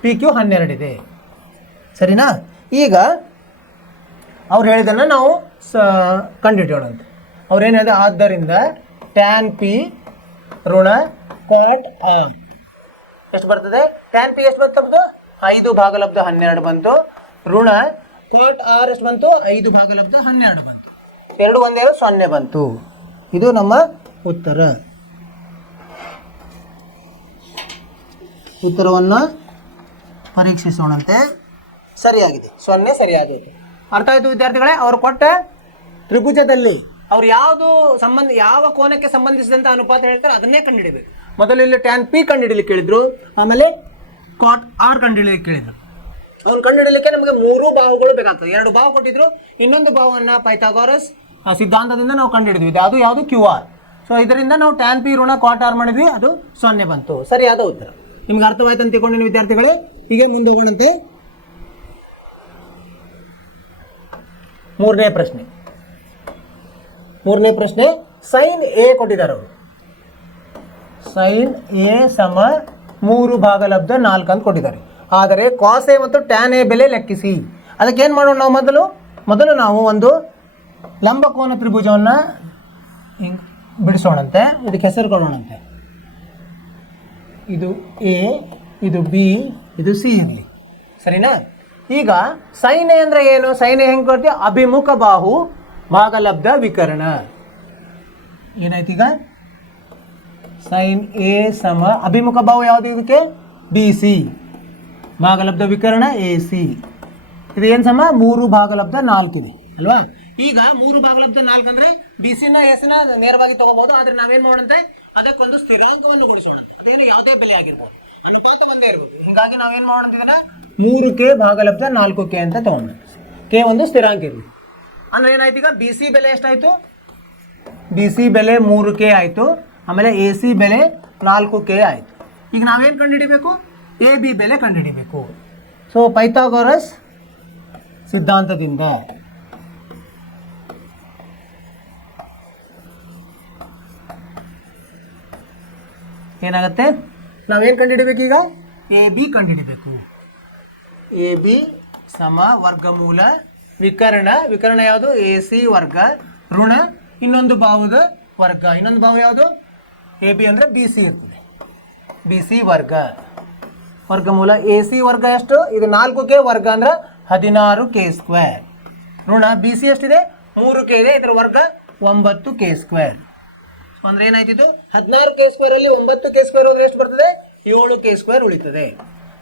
ಪಿ ಕ್ಯೂ 12 ಇದೆ. ಸರಿನಾ? ಈಗ ಅವ್ರು ಹೇಳಿದ್ದನ್ನು ನಾವು ಕಂಡುಹಿಡಿಯೋಣಂತೆ. ಅವ್ರೇನು ಹೇಳಿದೆ? ಆದ್ದರಿಂದ ಟ್ಯಾನ್ ಪಿ ಋಣ ಕಾಟ್ ಆರ್ ಎಷ್ಟು ಬರ್ತದೆ? ಟ್ಯಾನ್ ಪಿ ಎಷ್ಟು ಬಂತು? 5 ಭಾಗಲಬ್ಧ 12 ಬಂತು. ಋಣ ಕಾಟ್ ಆರ್ ಎಷ್ಟು ಬಂತು? 5 ಭಾಗಲಬ್ಧ 12 ಬಂತು. 2 1 0 ಬಂತು. ಇದು ನಮ್ಮ ಉತ್ತರ. ಉತ್ತರವನ್ನು ಪರೀಕ್ಷಿಸೋಣಂತೆ. ಸರಿಯಾಗಿದೆ, 0 ಸರಿಯಾಗಿದೆ. ಅರ್ಥ ಆಯಿತು ವಿದ್ಯಾರ್ಥಿಗಳೇ? ಅವರು ಕೊಟ್ಟ ತ್ರಿಭುಜದಲ್ಲಿ ಅವ್ರು ಯಾವುದು ಸಂಬಂಧ, ಯಾವ ಕೋನಕ್ಕೆ ಸಂಬಂಧಿಸಿದಂಥ ಅನುಪಾತ ಹೇಳ್ತಾರೆ ಅದನ್ನೇ ಕಂಡುಹಿಡಿಬೇಕು. ಮೊದಲು ಇಲ್ಲಿ ಟ್ಯಾನ್ ಪಿ ಕಂಡುಹಿಡಲಿಕ್ಕೆ ಕೇಳಿದ್ರು, ಆಮೇಲೆ ಕಾಟ್ ಆರ್ ಕಂಡುಹಿಡಲಿಕ್ಕೆ ಕೇಳಿದ್ರು. ಅವ್ನು ಕಂಡುಹಿಡಲಿಕ್ಕೆ ನಮಗೆ 3 ಬಾಹುಗಳು ಬೇಕಾಗ್ತದೆ. 2 ಬಾಹು ಕೊಟ್ಟಿದ್ರು, ಇನ್ನೊಂದು ಬಾಹುವನ್ನು ಪೈಥಾಗೋರಸ್ ಸಿದ್ಧಾಂತದಿಂದ ನಾವು ಕಂಡುಹಿಡಿದ್ವಿ. ಅದು ಯಾವುದು? Q R. ಸೊ ಇದರಿಂದ ನಾವು ಟ್ಯಾನ್ ಪಿ ಋಣ ಕಾಟ್ ಆರ್ ಮಾಡಿದ್ವಿ, ಅದು 0 ಬಂತು. ಸರಿಯಾದ ಉತ್ತರ. ನಿಮ್ಗೆ ಅರ್ಥವಾಯ್ತು ಅಂತ ತಿಳ್ಕೊಂಡಿನಿ ವಿದ್ಯಾರ್ಥಿಗಳು. ಹೀಗೆ ಮುಂದೆ ಹೋಗೋಣಂತೆ. 3ನೇ ಪ್ರಶ್ನೆ. 3ನೇ ಪ್ರಶ್ನೆ ಸೈನ್ ಎ ಕೊಟ್ಟಿದ್ದಾರೆ ಅವರು. ಸೈನ್ ಎ ಸಮ 3 ಭಾಗಲಬ್ಧ 4 ಅಂತ ಕೊಟ್ಟಿದ್ದಾರೆ. ಆದರೆ ಕಾಸ್ ಎ ಮತ್ತು ಟ್ಯಾನ್ ಎ ಬೆಲೆ ಲೆಕ್ಕಿಸಿ. ಅದಕ್ಕೆ ಏನು ಮಾಡೋಣ ನಾವು? ಮೊದಲು ನಾವು ಒಂದು ಲಂಬಕೋನ ತ್ರಿಭುಜವನ್ನು ಬಿಡಿಸೋಣಂತೆ. ಇದಕ್ಕೆ ಹೆಸರು ಕೊಡೋಣಂತೆ. ಇದು ಎ, ಇದು ಬಿ, ಇದು ಸಿ ಇರಲಿ. ಸರಿನಾ? ಈಗ ಸೈನ್ ಎ ಅಂದರೆ ಏನು? ಸೈನ್ ಎ ಹೆಂಗೆ ಕೊಡ್ತೀವಿ? ಅಭಿಮುಖ ಬಾಹು ಭಾಗಲಬ್ಧ ವಿಕರ್ಣ. ಏನಾಯ್ತು ಈಗ? ಸೈನ್ ಎ ಸಮ ಅಭಿಮುಖ ಬಾಹು ಯಾವುದು ಇದಕ್ಕೆ? B C. ಭಾಗಲಬ್ಧ ವಿಕರ್ಣ ಎ ಸಿ. ಇದು ಏನು ಸಮ? 3 ಭಾಗಲಬ್ಧ 4 ಇದೆ ಅಲ್ವಾ? ಈಗ 3 ಭಾಗಲಬ್ಧ 4 ಅಂದರೆ ಬಿ ಸಿನ ಎಸ್ನ ನೇರವಾಗಿ ತಗೋಬಹುದು. ಆದರೆ ನಾವೇನು ಮಾಡೋಣಂತೆ? ಅದಕ್ಕೊಂದು ಸ್ಥಿರಾಂಕವನ್ನು ಗುಣಿಸೋಣ. ಅದೇನು ಯಾವುದೇ ಬೆಲೆ ಆಗಿರ್ಬೋದು, ಅನುಪಾತ ಒಂದೇ ಇರ್ಬೋದು. ಹೀಗಾಗಿ ನಾವೇನು ಮಾಡೋಣ? 3K ಭಾಗಲಬ್ಧ 4K ಅಂತ ತಗೊಂಡ. ಕೆ ಒಂದು ಸ್ಥಿರಾಂಕ ಇರಲಿ. ಅಂದರೆ ಏನಾಯ್ತು? ಈಗ ಬಿ ಸಿ ಬೆಲೆ ಎಷ್ಟಾಯಿತು? ಬಿ ಸಿ ಬೆಲೆ 3K ಆಯಿತು. ಆಮೇಲೆ ಎ ಸಿ ಬೆಲೆ 4K ಆಯಿತು. ಈಗ ನಾವೇನು ಕಂಡುಹಿಡಿಬೇಕು? ಎ ಬಿ ಬೆಲೆ ಕಂಡುಹಿಡಿಬೇಕು. ಸೊ ಪೈಥಾಗೋರಸ್ ಸಿದ್ಧಾಂತದಿಂದ ಏನಾಗುತ್ತೆ? ನಾವೇನು ಕಂಡುಹಿಡಿಬೇಕು ಈಗ? ಎ ಬಿ ಕಂಡುಹಿಡಿಬೇಕು. ಎ ಬಿ ಸಮ ವರ್ಗಮೂಲ ವಿಕರ್ಣ. ವಿಕರ್ಣ ಯಾವುದು? ಎ ಸಿ ವರ್ಗ ಋಣ ಇನ್ನೊಂದು ಬಾಹುದ ವರ್ಗ. ಇನ್ನೊಂದು ಬಾಹು ಯಾವುದು? ಎ ಬಿ ಅಂದರೆ ಬಿ ಸಿ ಇರ್ತದೆ. ಬಿ ಸಿ ವರ್ಗ ವರ್ಗಮೂಲ ಎ ಸಿ ವರ್ಗ ಎಷ್ಟು? ಇದು 4K ವರ್ಗ ಅಂದ್ರೆ 16K². ಋಣ ಬಿ ಸಿ ಎಷ್ಟಿದೆ? 3K ಇದೆ. ಇದರ ವರ್ಗ 9K². ಅಂದರೆ ಏನಾಯ್ತಿತ್ತು? 16K² ಅಲ್ಲಿ 9K² ಹೋದ್ರೆ ಎಷ್ಟು ಬರ್ತದೆ? 7K² ಉಳಿತದೆ.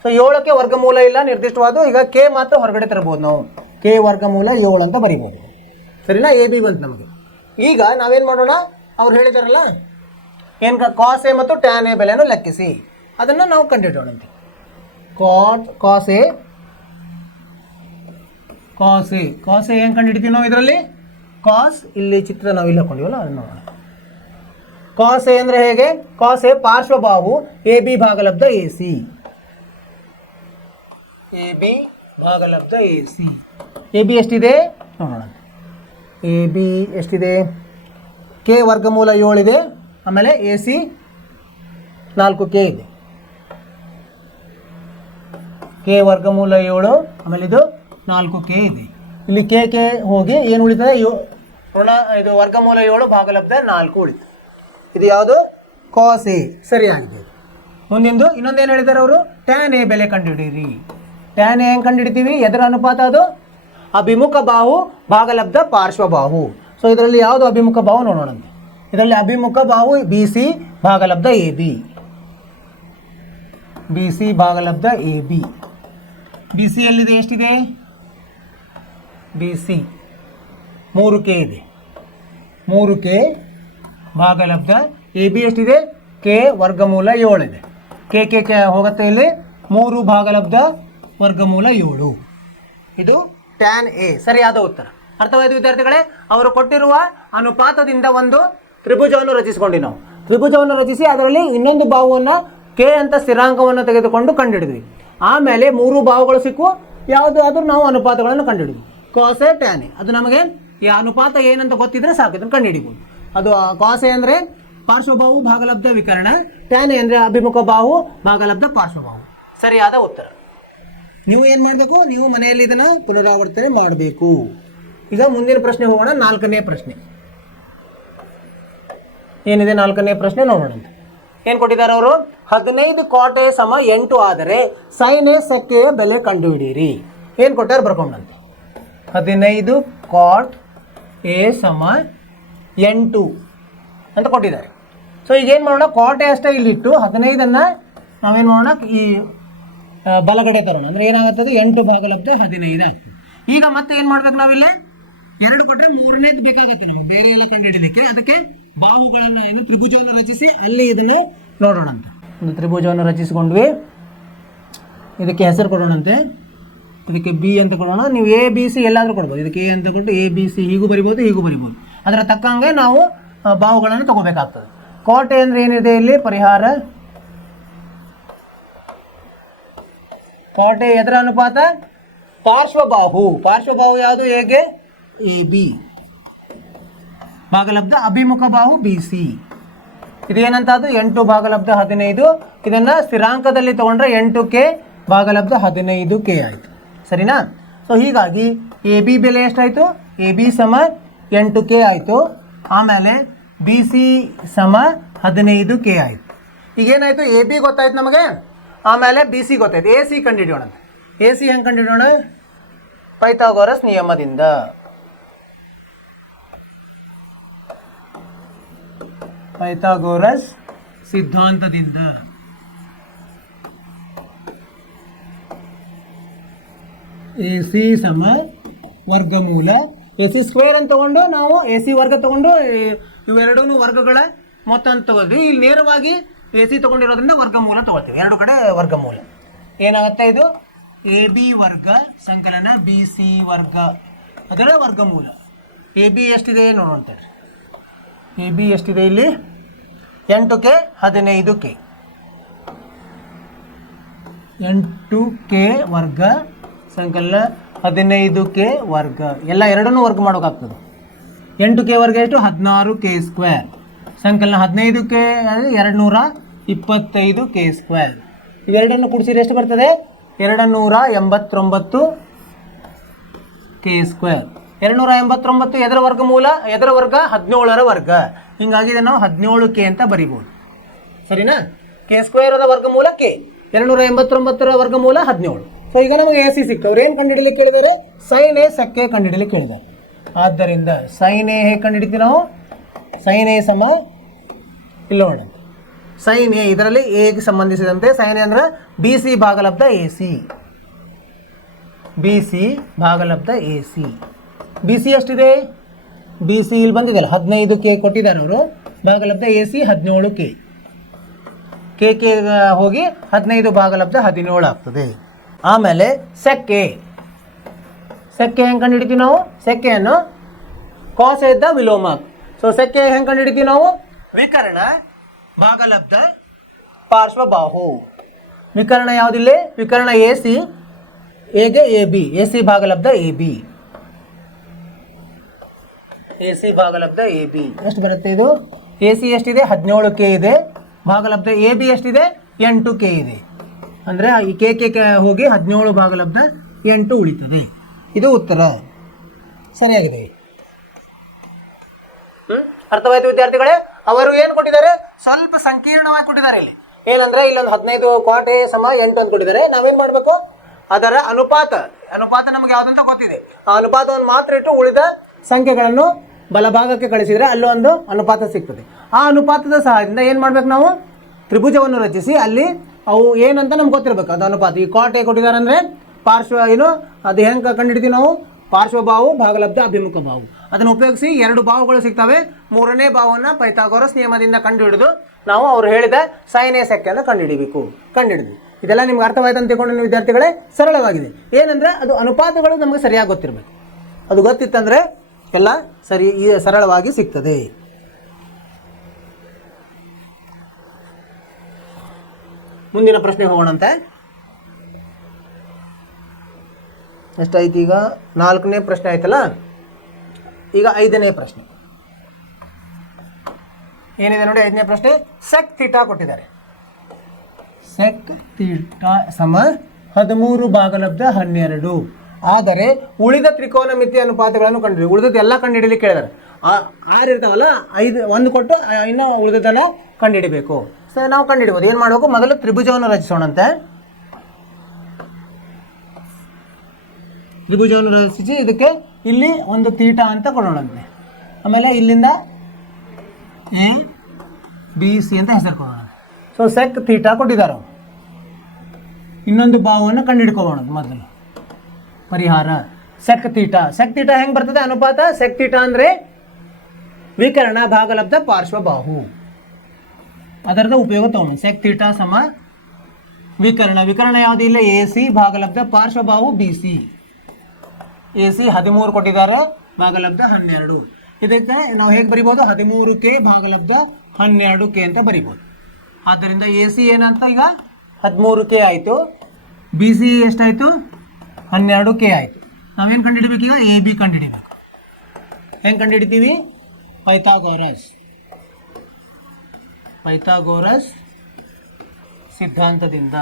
ಸೊ 7ಕ್ಕೆ ವರ್ಗಮೂಲ ಇಲ್ಲ ನಿರ್ದಿಷ್ಟವಾದ. ಈಗ ಕೆ ಮಾತ್ರ ಹೊರಗಡೆ ತರಬಹುದು ನಾವು. ಕೆ ವರ್ಗಮೂಲ 7 ಅಂತ ಬರೀಬಹುದು. ಸರಿನಾ? ಎ ಬಿ ಬಂತು ನಮಗೆ. ಈಗ ನಾವೇನು ಮಾಡೋಣ? ಅವ್ರು ಹೇಳಿದಾರಲ್ಲ ಏನು? ಕಾಸ್ ಎ ಮತ್ತು ಟ್ಯಾನ್ ಎ ಬೆಲೆಯನ್ನು ಲೆಕ್ಕಿಸಿ. ಅದನ್ನು ನಾವು ಕಂಡುಹಿಡೋಣಂತೆ. ಕಾಸ್ ಎ ಹೆಂಗೆ ಕಂಡುಹಿಡ್ತೀವಿ ನಾವು? ಇದರಲ್ಲಿ ಕಾಸ್ ಇಲ್ಲಿ ಚಿತ್ರ ನಾವು ಇಲ್ಲಿ ಹಾಕೊಂಡಿವಲ್ಲ ಅದನ್ನು ನೋಡೋಣ. ಕಾಸ್ ಎ ಅಂದರೆ ಹೇಗೆ? ಕಾಸ್ ಎ ಪಾರ್ಶ್ವಬಾಹು ಎ ಬಿ ಭಾಗಲಬ್ಧ ಎ ಸಿ. ಎ ಬಿ ಭಾಗಲಬ್ಧ ಎ ಸಿ. ಎ ಬಿ ಎಷ್ಟಿದೆ ನೋಡೋಣ. ಎ ಬಿ ಎಷ್ಟಿದೆ? ಕೆ ವರ್ಗಮೂಲ 7 ಇದೆ. ಆಮೇಲೆ ಎ ಸಿ 4K ಇದೆ. ಕೆ ವರ್ಗಮೂಲ 7 ಆಮೇಲೆ ಇದು 4K ಇದೆ. ಇಲ್ಲಿ ಕೆ ಹೋಗಿ ಏನು ಉಳಿತದೆ? ಇದು ವರ್ಗಮೂಲ 7 ಭಾಗಲಬ್ಧ 4 ಉಳಿತು. ಇದು ಯಾವುದು? Cos A. ಸರಿಯಾಗಿದೆ. ಮುಂದಿಂದು ಇನ್ನೊಂದೇನು ಹೇಳಿದ್ದಾರೆ ಅವರು? ಟ್ಯಾನ್ ಎ ಬೆಲೆ ಕಂಡುಹಿಡಿಯಿರಿ. ಟ್ಯಾನ್ ಎ ಹೆಂಗೆ ಕಂಡುಹಿಡಿತೀವಿ? ಎದರ ಅನುಪಾತ ಅದು? ಅಭಿಮುಖ ಬಾಹು ಭಾಗಲಬ್ಧ ಪಾರ್ಶ್ವಬಾಹು. ಸೊ ಇದರಲ್ಲಿ ಯಾವುದು ಅಭಿಮುಖ ಬಾಹು ನೋಡೋಣಂತೆ. ಇದರಲ್ಲಿ ಅಭಿಮುಖ ಬಾಹು ಬಿ ಸಿ ಭಾಗಲಬ್ಧ ಎ ಬಿ, ಬಿ ಸಿ ಭಾಗಲಬ್ಧ ಎ ಬಿ. ಬಿ ಸಿ ಎಲ್ಲಿದೆ, ಎಷ್ಟಿದೆ? ಬಿ ಸಿ 3K ಇದೆ, 3K ಭಾಗಲಬ್ಧ ಎ ಬಿ ಎಷ್ಟಿದೆ? ಕೆ ವರ್ಗಮೂಲ 7 ಇದೆ. ಕೆ ಹೋಗುತ್ತೆ ಇಲ್ಲಿ 3 ಭಾಗಲಬ್ಧ ವರ್ಗಮೂಲ 7. ಇದು ಟ್ಯಾನ್ ಎ ಸರಿಯಾದ ಉತ್ತರ. ಅರ್ಥವಾಯಿತು ವಿದ್ಯಾರ್ಥಿಗಳೇ? ಅವರು ಕೊಟ್ಟಿರುವ ಅನುಪಾತದಿಂದ ಒಂದು ತ್ರಿಭುಜವನ್ನು ರಚಿಸಿಕೊಂಡಿ ನಾವು. ತ್ರಿಭುಜವನ್ನು ರಚಿಸಿ ಅದರಲ್ಲಿ ಇನ್ನೊಂದು ಬಾಹುವನ್ನು ಕೆ ಅಂತ ಸ್ಥಿರಾಂಕವನ್ನು ತೆಗೆದುಕೊಂಡು ಕಂಡುಹಿಡಿದ್ವಿ. ಆಮೇಲೆ 3 ಬಾಹುಗಳು ಸಿಕ್ಕು, ಯಾವುದು ಆದರೂ ನಾವು ಅನುಪಾತಗಳನ್ನು ಕಂಡುಹಿಡಿದ್ವಿ. ಕಾಸೆ ಟ್ಯಾನ್ ಎ, ಅದು ನಮಗೆ ಈ ಅನುಪಾತ ಏನಂತ ಗೊತ್ತಿದ್ರೆ ಸಾಕು, ಇದನ್ನು ಕಂಡುಹಿಡಿಬೋದು. ಅದು ಕಾಸೆ ಅಂದರೆ ಪಾರ್ಶ್ವಬಾಹು ಭಾಗಲಬ್ಧ ವಿಕರ್ಣ, ಟ್ಯಾನ್ ಎ ಅಂದರೆ ಅಭಿಮುಖ ಬಾಹು ಭಾಗಲಬ್ಧ ಪಾರ್ಶ್ವಬಾಹು. ಸರಿಯಾದ ಉತ್ತರ. ನೀವು ಏನು ಮಾಡಬೇಕು? ನೀವು ಮನೆಯಲ್ಲಿ ಇದನ್ನು ಪುನರಾವರ್ತನೆ ಮಾಡಬೇಕು. ಈಗ ಮುಂದಿನ ಪ್ರಶ್ನೆ ಹೋಗೋಣ. 4ನೇ ಪ್ರಶ್ನೆ ಏನಿದೆ? 4ನೇ ಪ್ರಶ್ನೆ ನೋಡೋಣ. ಏನು ಕೊಟ್ಟಿದ್ದಾರೆ ಅವರು? 15 cot A ಸಮ 8 ಆದರೆ sin A sec A ಬೆಲೆ ಕಂಡುಹಿಡಿಯಿರಿ. ಏನು ಕೊಟ್ಟಾರೆ ಬರ್ಕೊಂಡಂತೆ. 15 cot A ಸಮ 8 ಅಂತ ಕೊಟ್ಟಿದ್ದಾರೆ. ಸೊ ಈಗ ಏನು ಮಾಡೋಣ? cot A ಅಷ್ಟೇ ಇಲ್ಲಿಟ್ಟು 15ಅನ್ನು ನಾವೇನು ಮಾಡೋಣ? ಈ ಬಲಗಡೆ ತರೋಣ. ಅಂದರೆ ಏನಾಗುತ್ತದೆ? 8 ಭಾಗಲಬ್ಧ 15 ಆಗ್ತದೆ. ಈಗ ಮತ್ತೆ ಏನು ಮಾಡ್ಬೇಕು? ನಾವಿಲ್ಲಿ 2 ಕೊಟ್ಟರೆ 3ನೇದು ಬೇಕಾಗುತ್ತೆ ನಮಗೆ ಬೇರೆ ಎಲ್ಲ ಕಂಡುಹಿಡಿಯಲಿಕ್ಕೆ. ಅದಕ್ಕೆ ಬಾಹುಗಳನ್ನು ಏನು ತ್ರಿಭುಜವನ್ನು ರಚಿಸಿ ಅಲ್ಲಿ ಇದನ್ನು ನೋಡೋಣ ಅಂತ. ಒಂದು ತ್ರಿಭುಜವನ್ನು ರಚಿಸಿಕೊಂಡ್ವಿ. ಇದಕ್ಕೆ ಹೆಸರು ಕೊಡೋಣಂತೆ. ಇದಕ್ಕೆ ಬಿ ಅಂತ ಕೊಡೋಣ. ನೀವು ಎ ಬಿ ಸಿ ಎಲ್ಲಾದರೂ ಕೊಡ್ಬೋದು. ಇದಕ್ಕೆ ಎ ಅಂತ ಕೊಟ್ಟು ಎ ಬಿ ಸಿ ಹೀಗೂ ಬರಿಬೋದು, ಹೀಗೂ ಬರಿಬೋದು. ಅದರ ತಕ್ಕಂಗೆ ನಾವು ಬಾಹುಗಳನ್ನು ತಗೋಬೇಕಾಗ್ತದೆ. ಕೋಟೆ ಅಂದರೆ ಏನಿದೆ ಇಲ್ಲಿ? ಪರಿಹಾರ. ಕೋಟೆ ಎದರ ಅನುಪಾತ? ಪಾರ್ಶ್ವಬಾಹು. ಪಾರ್ಶ್ವಬಾಹು ಯಾವುದು? ಹೇಗೆ? ಎ ಬಿ ಭಾಗಲಬ್ಧ ಅಭಿಮುಖ ಬಾಹು ಬಿ ಸಿ. ಇದೇನಂತ? ಅದು 8 ಭಾಗಲಬ್ಧ 15. ಇದನ್ನು ಸ್ಥಿರಾಂಕದಲ್ಲಿ ತಗೊಂಡ್ರೆ 8K ಭಾಗಲಬ್ಧ 15K ಆಯಿತು. ಸರಿನಾ? ಸೊ ಹೀಗಾಗಿ ಎ ಬಿ ಬೆಲೆ ಎಷ್ಟಾಯಿತು? ಎ ಬಿ ಸಮ 8K ಆಯಿತು. ಆಮೇಲೆ ಬಿ ಸಿ ಸಮ 15K ಆಯಿತು. ಈಗೇನಾಯಿತು? ಎ ಬಿ ಗೊತ್ತಾಯ್ತು ನಮಗೆ, ಆಮೇಲೆ ಬಿ ಸಿ ಗೊತ್ತಾಯ್ತು. ಎ ಸಿ ಕಂಡುಹಿಡಿಯೋಣ. ಎ ಸಿ ಹೆಂಗೆ ಕಂಡುಹಿಡಿಯೋಣ? ಪೈಥಾಗೋರಸ್ ನಿಯಮದಿಂದ. ಪೈಥಾಗೋರಸ್ ಸಿದ್ಧಾಂತದಿಂದ. ಎ ಸಿ ಸಮ ವರ್ಗಮೂಲ ಎ ಸಿ ಸ್ಕ್ವೇರ್ ಅಂತ ತಗೊಂಡು ನಾವು ಎ ಸಿ ವರ್ಗ ತಗೊಂಡು ಇವೆರಡೂ ವರ್ಗಗಳ ಮೊತ್ತ ಅಂತ ತಗೋದ್ವಿ. ಇಲ್ಲಿ ನೇರವಾಗಿ ಎ ಸಿ ತಗೊಂಡಿರೋದ್ರಿಂದ ವರ್ಗಮೂಲ ತಗೋತೀವಿ. ಎರಡು ಕಡೆ ವರ್ಗಮೂಲ ಏನಾಗುತ್ತೆ? ಇದು ಎ ಬಿ ವರ್ಗ ಸಂಕಲನ ಬಿ ಸಿ ವರ್ಗ, ಅದರ ವರ್ಗಮೂಲ. ಎ ಬಿ ಎಷ್ಟಿದೆ ನೋಡೋಂತೇಳಿ. ಎ ಬಿ ಎಷ್ಟಿದೆ ಇಲ್ಲಿ? 8K 15K. 8K ವರ್ಗ ಸಂಕಲನ 15K ವರ್ಗ. ಎಲ್ಲ ಎರಡನ್ನೂ ವರ್ಗ ಮಾಡೋಕ್ಕಾಗ್ತದೆ. 8K ವರ್ಗ ಎಷ್ಟು? 16K square. ಸಂಕಲನ 15K 225K ಸ್ಕ್ವೇರ್. ಇವೆರಡನ್ನು ಕೂಡಿಸಿದ್ರೆ ಎಷ್ಟು ಬರ್ತದೆ? 289K square. 289 ಎದರ ವರ್ಗಮೂಲ? ಎದರ ವರ್ಗ? 17ರ ವರ್ಗ. ಹಿಂಗಾಗಿ ನಾವು 17K ಅಂತ ಬರಿಬೋದು. ಸರಿನಾ? ಕೆ ಸ್ಕ್ವೇರದ ವರ್ಗಮೂಲ K, 289ರ ವರ್ಗಮೂಲ 17. ಸೊ ಈಗ ನಮಗೆ ಎ ಸಿ ಸಿಕ್ತವ್ರು ಏನು ಕಂಡುಹಿಡಲಿಕ್ಕೆ ಕೇಳಿದ್ದಾರೆ? ಸೈನ್ ಎ ಸೆಕ್ ಎ ಕಂಡುಹಿಡಲಿಕ್ಕೆ ಕೇಳಿದ್ದಾರೆ. ಆದ್ದರಿಂದ ಸೈನ್ ಎ ಹೇಗೆ ಕಂಡುಹಿಡಿತೀವಿ ನಾವು? ಸೈನ್ ಎ ಸಮ ಇಲ್ಲ ನೋಡೋಣ. ಸೈನ್ ಎ ಇದರಲ್ಲಿ ಎಗೆ ಸಂಬಂಧಿಸಿದಂತೆ ಸೈನ್ ಎ ಅಂದರೆ ಬಿ ಸಿ ಭಾಗಲಬ್ಧ ಎ ಸಿ. ಬಿ ಸಿ ಭಾಗಲಬ್ಧ ಎ ಸಿ. ಬಿ ಸಿ ಎಷ್ಟಿದೆ? ಬಿ ಸಿ ಇಲ್ಲಿ ಬಂದಿದೆಯಲ್ಲ 15K ಕೊಟ್ಟಿದ್ದಾರೆ ಅವರು. ಭಾಗಲಬ್ಧ ಎ ಸಿ 17K. ಕೆ ಹೋಗಿ 15 ಭಾಗಲಬ್ಧ 17 ಆಗ್ತದೆ. ಆಮೇಲೆ ಸೆಕ್ಕೆ. ಸೆಕ್ಕೆ ಹೆಂಗೆ ಕಂಡುಹಿಡಿತೀವಿ ನಾವು? ಸೆಕ್ಕೆಯನ್ನು ಕಾಸ ಇದ್ದ ವಿಲೋಮ. ಸೊ ಸೆಕ್ಕೆ ಹೆಂಗೆ ಕಂಡುಹಿಡಿತೀವಿ ನಾವು? ವಿಕರ್ಣ ಭಾಗಲಬ್ಧ ಪಾರ್ಶ್ವಬಾಹು. ವಿಕರ್ಣ ಯಾವುದಿಲ್ಲ? ವಿಕರ್ಣ ಎ ಸಿ. ಎಗೆ ಎ ಬಿ. ಎ ಸಿ ಭಾಗಲಬ್ಧ ಎ ಬಿ. ಎ ಸಿ ಭಾಗಲಬ್ಧ ಎ ಬಿ ಎಷ್ಟು ಬರುತ್ತೆ? ಇದು ಎ ಸಿ ಎಷ್ಟಿದೆ? 17K ಇದೆ. ಭಾಗಲಬ್ಧ ಎ ಬಿ ಎಷ್ಟಿದೆ? 8K ಇದೆ. ಅಂದರೆ ಈ ಕೆ ಹೋಗಿ 17 ಭಾಗಲಬ್ಧ 8 ಉಳಿತದೆ. ಇದು ಉತ್ತರ. ಸರಿಯಾಗಿದೆ. ಅರ್ಥವಾಯಿತು ವಿದ್ಯಾರ್ಥಿಗಳೇ? ಅವರು ಏನು ಕೊಟ್ಟಿದ್ದಾರೆ? ಸ್ವಲ್ಪ ಸಂಕೀರ್ಣವಾಗಿ ಕೊಟ್ಟಿದ್ದಾರೆ. ಇಲ್ಲಿ ಏನಂದರೆ ಇಲ್ಲೊಂದು 15 cot A ಸಮ 8 ಅಂತ ಕೊಟ್ಟಿದ್ದಾರೆ. ನಾವೇನು ಮಾಡಬೇಕು? ಅದರ ಅನುಪಾತ ನಮಗೆ ಯಾವುದಂತ ಗೊತ್ತಿದೆ. ಆ ಅನುಪಾತವನ್ನು ಮಾತ್ರ ಇಟ್ಟು ಉಳಿದ ಸಂಖ್ಯೆಗಳನ್ನು ಬಲಭಾಗಕ್ಕೆ ಕಳಿಸಿದರೆ ಅಲ್ಲೊಂದು ಅನುಪಾತ ಸಿಗ್ತದೆ. ಆ ಅನುಪಾತದ ಸಹಾಯದಿಂದ ಏನು ಮಾಡ್ಬೇಕು ನಾವು, ತ್ರಿಭುಜವನ್ನು ರಚಿಸಿ ಅಲ್ಲಿ ಅವು ಏನಂತ ನಮ್ಗೆ ಗೊತ್ತಿರಬೇಕು. ಅದು ಅನುಪಾತ. ಈ ಕಾಟ್ ಹೇಗೆ ಕೊಟ್ಟಿದ್ದಾರೆ ಅಂದರೆ ಪಾರ್ಶ್ವ ಏನು ಅದು ಹೆಂಗೆ ಕಂಡುಹಿಡಿತೀವಿ ನಾವು, ಪಾರ್ಶ್ವಬಾಹು ಭಾಗಲಬ್ಧ ಅಭಿಮುಖ ಬಾಹು ಅದನ್ನು ಉಪಯೋಗಿಸಿ 2 ಬಾಹುಗಳು ಸಿಗ್ತವೆ. 3ನೇ ಬಾಹುವನ್ನು ಪೈಥಾಗೋರಸ್ ನಿಯಮದಿಂದ ಕಂಡುಹಿಡಿದು ನಾವು ಅವ್ರು ಹೇಳಿದ ಸೈನ್ ಎ ಸೆಕ್ ಅನ್ನು ಕಂಡುಹಿಡಿದ್ವಿ. ಇದೆಲ್ಲ ನಿಮ್ಗೆ ಅರ್ಥವಾಯ್ತು ಅಂತ ತಿಳ್ಕೊಂಡು ವಿದ್ಯಾರ್ಥಿಗಳೇ ಸರಳವಾಗಿದೆ. ಏನಂದರೆ ಅದು ಅನುಪಾತಗಳು ನಮಗೆ ಸರಿಯಾಗಿ ಗೊತ್ತಿರಬೇಕು. ಅದು ಗೊತ್ತಿತ್ತಂದರೆ ಎಲ್ಲ ಸರಳವಾಗಿ ಸಿಗ್ತದೆ. ಮುಂದಿನ ಪ್ರಶ್ನೆ ಹೋಗೋಣಂತೆ. ಎಷ್ಟಾಯ್ತು ಈಗ? 4ನೇ ಪ್ರಶ್ನೆ ಆಯ್ತಲ್ಲ. ಈಗ 5ನೇ ಪ್ರಶ್ನೆ ಏನಿದೆ ನೋಡಿ. 5ನೇ ಪ್ರಶ್ನೆ ಸೆಕ್ ಥೀಟಾ ಕೊಟ್ಟಿದ್ದಾರೆ. ಸೆಕ್ ಥೀಟಾ ಸಮ 13 ಭಾಗಲಬ್ಧ 12. ಆದರೆ ಉಳಿದ ತ್ರಿಕೋನಮಿತಿ ಅನುಪಾತಗಳನ್ನು ಕಂಡುಹಿಡಿ. ಉಳಿದದ್ದು ಎಲ್ಲ ಕಂಡುಹಿಡಿಲಿಕ್ಕೆ ಕೇಳಿದ್ದಾರೆ. 6 ಇರ್ತಾವಲ್ಲ, 5 1 ಕೊಟ್ಟು ಇನ್ನೂ ಉಳಿದದ್ದನ್ನು ಕಂಡುಹಿಡಿಬೇಕು. ಸೊ ನಾವು ಕಂಡುಹಿಡ್ಬೋದು. ಏನು ಮಾಡಬೇಕು, ಮೊದಲು ತ್ರಿಭುಜವನ್ನು ರಚಿಸೋಣಂತೆ. ತ್ರಿಭುಜವನ್ನು ರಚಿಸಿ ಇದಕ್ಕೆ ಇಲ್ಲಿ ಒಂದು ಥೀಟಾ ಅಂತ ಕೊಡೋಣಂತೆ. ಆಮೇಲೆ ಇಲ್ಲಿಂದ ಎ ಬಿ ಸಿ ಅಂತ ಹೆಸರು ಕೊಡೋಣ. ಸೊ ಸೆಕ್ ಥೀಟಾ ಕೊಟ್ಟಿದ್ದಾರೆ. ಇನ್ನೊಂದು ಬಾಹುವನ್ನು ಕಂಡುಹಿಡ್ಕೊಳ್ಳೋಣ ಮೊದಲು. ಪರಿಹಾರ ಸೆಕ್ ಥೀಟಾ. ಸೆಕ್ ಥೀಟಾ ಹೆಂಗೆ ಬರ್ತದೆ ಅನುಪಾತ? ಸೆಕ್ ಥೀಟಾ ಅಂದರೆ ವಿಕರ್ಣ ಭಾಗಲಬ್ಧ ಪಾರ್ಶ್ವಬಾಹು. ಅದರದ ಉಪಯೋಗ ತಗೊಂಡು ಸೆಕ್ ಥೀಟಾ ಸಮ ವಿಕರ್ಣ ಯಾವುದು ಇಲ್ಲ, ಎ ಸಿ ಭಾಗಲಬ್ಧ ಪಾರ್ಶ್ವಬಾಹು ಬಿ ಸಿ. ಎ ಸಿ 13 ಕೊಟ್ಟಿದ್ದಾರೆ, ಭಾಗಲಬ್ಧ 12. ಇದಕ್ಕೆ ನಾವು ಹೇಗೆ ಬರಿಬೋದು, 13K ಭಾಗಲಬ್ಧ 12K ಅಂತ ಬರಿಬೋದು. ಆದ್ದರಿಂದ ಎ ಸಿ ಏನಂತ ಈಗ 13K ಆಯಿತು, ಬಿ ಸಿ ಎಷ್ಟಾಯಿತು 12K ಆಯಿತು. ನಾವೇನು ಕಂಡುಹಿಡಬೇಕು ಈಗ? ಎ ಬಿ ಕಂಡುಹಿಡಿಬೇಕು. ಹೆಂಗೆ ಕಂಡುಹಿಡಿತೀವಿ? ಪೈಥಾಗೋರಸ್ ಸಿದ್ಧಾಂತದಿಂದ.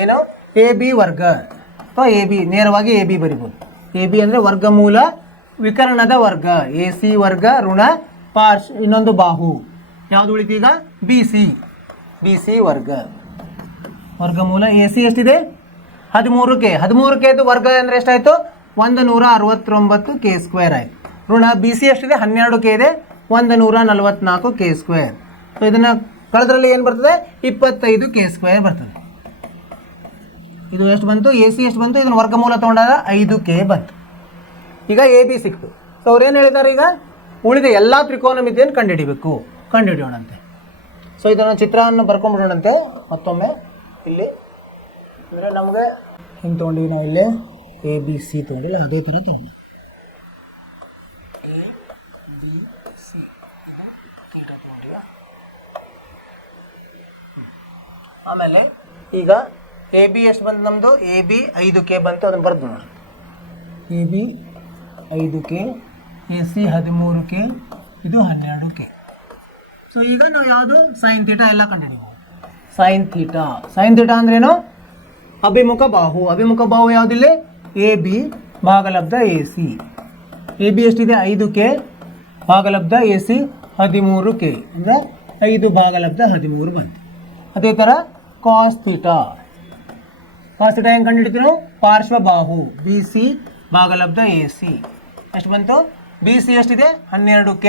ಏನು? ಎ ಬಿ ವರ್ಗ ಅಥವಾ ಎ ಬಿ, ನೇರವಾಗಿ ಎ ಬಿ ಬರಿಬೋದು. ಎ ಬಿ ಅಂದರೆ ವರ್ಗಮೂಲ ವಿಕರ್ಣದ ವರ್ಗ. ಎ ಸಿ ವರ್ಗ ಋಣ ಇನ್ನೊಂದು ಬಾಹು ಯಾವುದು ಉಳಿತು ಈಗ? ಬಿ ಸಿ ವರ್ಗಮೂಲ. ಎ ಸಿ ಎಷ್ಟಿದೆ? 13K ವರ್ಗ ಅಂದರೆ ಎಷ್ಟಾಯಿತು? 169K² ಆಯಿತು. ಋಣ ಬಿ ಸಿ ಎಷ್ಟಿದೆ? 12K ಇದೆ, 144K². ಸೊ ಇದನ್ನು ಕಳೆದ್ರಲ್ಲಿ ಏನು ಬರ್ತದೆ? 25K² ಬರ್ತದೆ. ಇದು ಎಷ್ಟು ಬಂತು? ಎ ಸಿ ಎಷ್ಟು ಬಂತು? ಇದನ್ನು ವರ್ಗಮೂಲ ತೊಗೊಂಡಾಗ 5K ಬಂತು. ಈಗ ಎ ಬಿ ಸಿಕ್ತು. ಸೊ ಅವ್ರು ಏನು ಹೇಳಿದ್ದಾರೆ, ಈಗ ಉಳಿದ ಎಲ್ಲ ತ್ರಿಕೋನಮಿತಿಯನ್ನು ಕಂಡುಹಿಡಿಯೋಣಂತೆ. ಸೊ ಇದನ್ನು ಚಿತ್ರವನ್ನು ಬರ್ಕೊಂಡ್ಬಿಡೋಣಂತೆ ಮತ್ತೊಮ್ಮೆ. ಇಲ್ಲಿ ಅಂದರೆ ನಮಗೆ ಹಿಂಗೆ ತೊಗೊಂಡಿವಿ ನಾವು, ಇಲ್ಲಿ ಎ ಬಿ ಸಿ ತೊಗೊಂಡಿಲ್ಲ, ಅದೇ ಥರ ತೊಗೊಂಡು ಎ ಬಿ ಸಿ ಥೀಟಾ ತೊಗೊಂಡಿವ. ಆಮೇಲೆ ಈಗ ಎ ಬಿ ಎಷ್ಟು ಬಂತು ನಮ್ಮದು? ಎ ಬಿ 5K ಬಂತು, ಅದನ್ನು ಬರೆದು ನೋಡೋಣ. A B 5K, A C 13K, ಇದು 12K. ಸೊ ಈಗ ನಾವು ಯಾವುದು ಸೈನ್ ಥೀಟಾ ಎಲ್ಲ ಕಂಡುಹಿಡಿಬೋದು. ಸೈನ್ ಥೀಟಾ ಅಂದ್ರೇನು? ಅಭಿಮುಖ ಬಾಹು ಯಾವುದಿಲ್ಲ? ಎ ಬಿ ಭಾಗಲಬ್ಧ ಎ ಸಿ. ಎ ಬಿ ಎಷ್ಟಿದೆ? 5K ಭಾಗಲಬ್ಧ ಎ ಸಿ 13K ಅಂದರೆ 5 ಭಾಗಲಬ್ಧ 13 ಬಂತು. ಅದೇ ಥರ ಕಾಸ್ ಥೀಟಾ ಹೆಂಗೆ ಕಂಡುಹಿಡ್ತೀವಿ ನಾವು? ಪಾರ್ಶ್ವಬಾಹು ಬಿ ಸಿ ಭಾಗಲಬ್ಧ ಎ ಸಿ ಎಷ್ಟು ಬಂತು? ಬಿ ಸಿ ಎಷ್ಟಿದೆ? 12K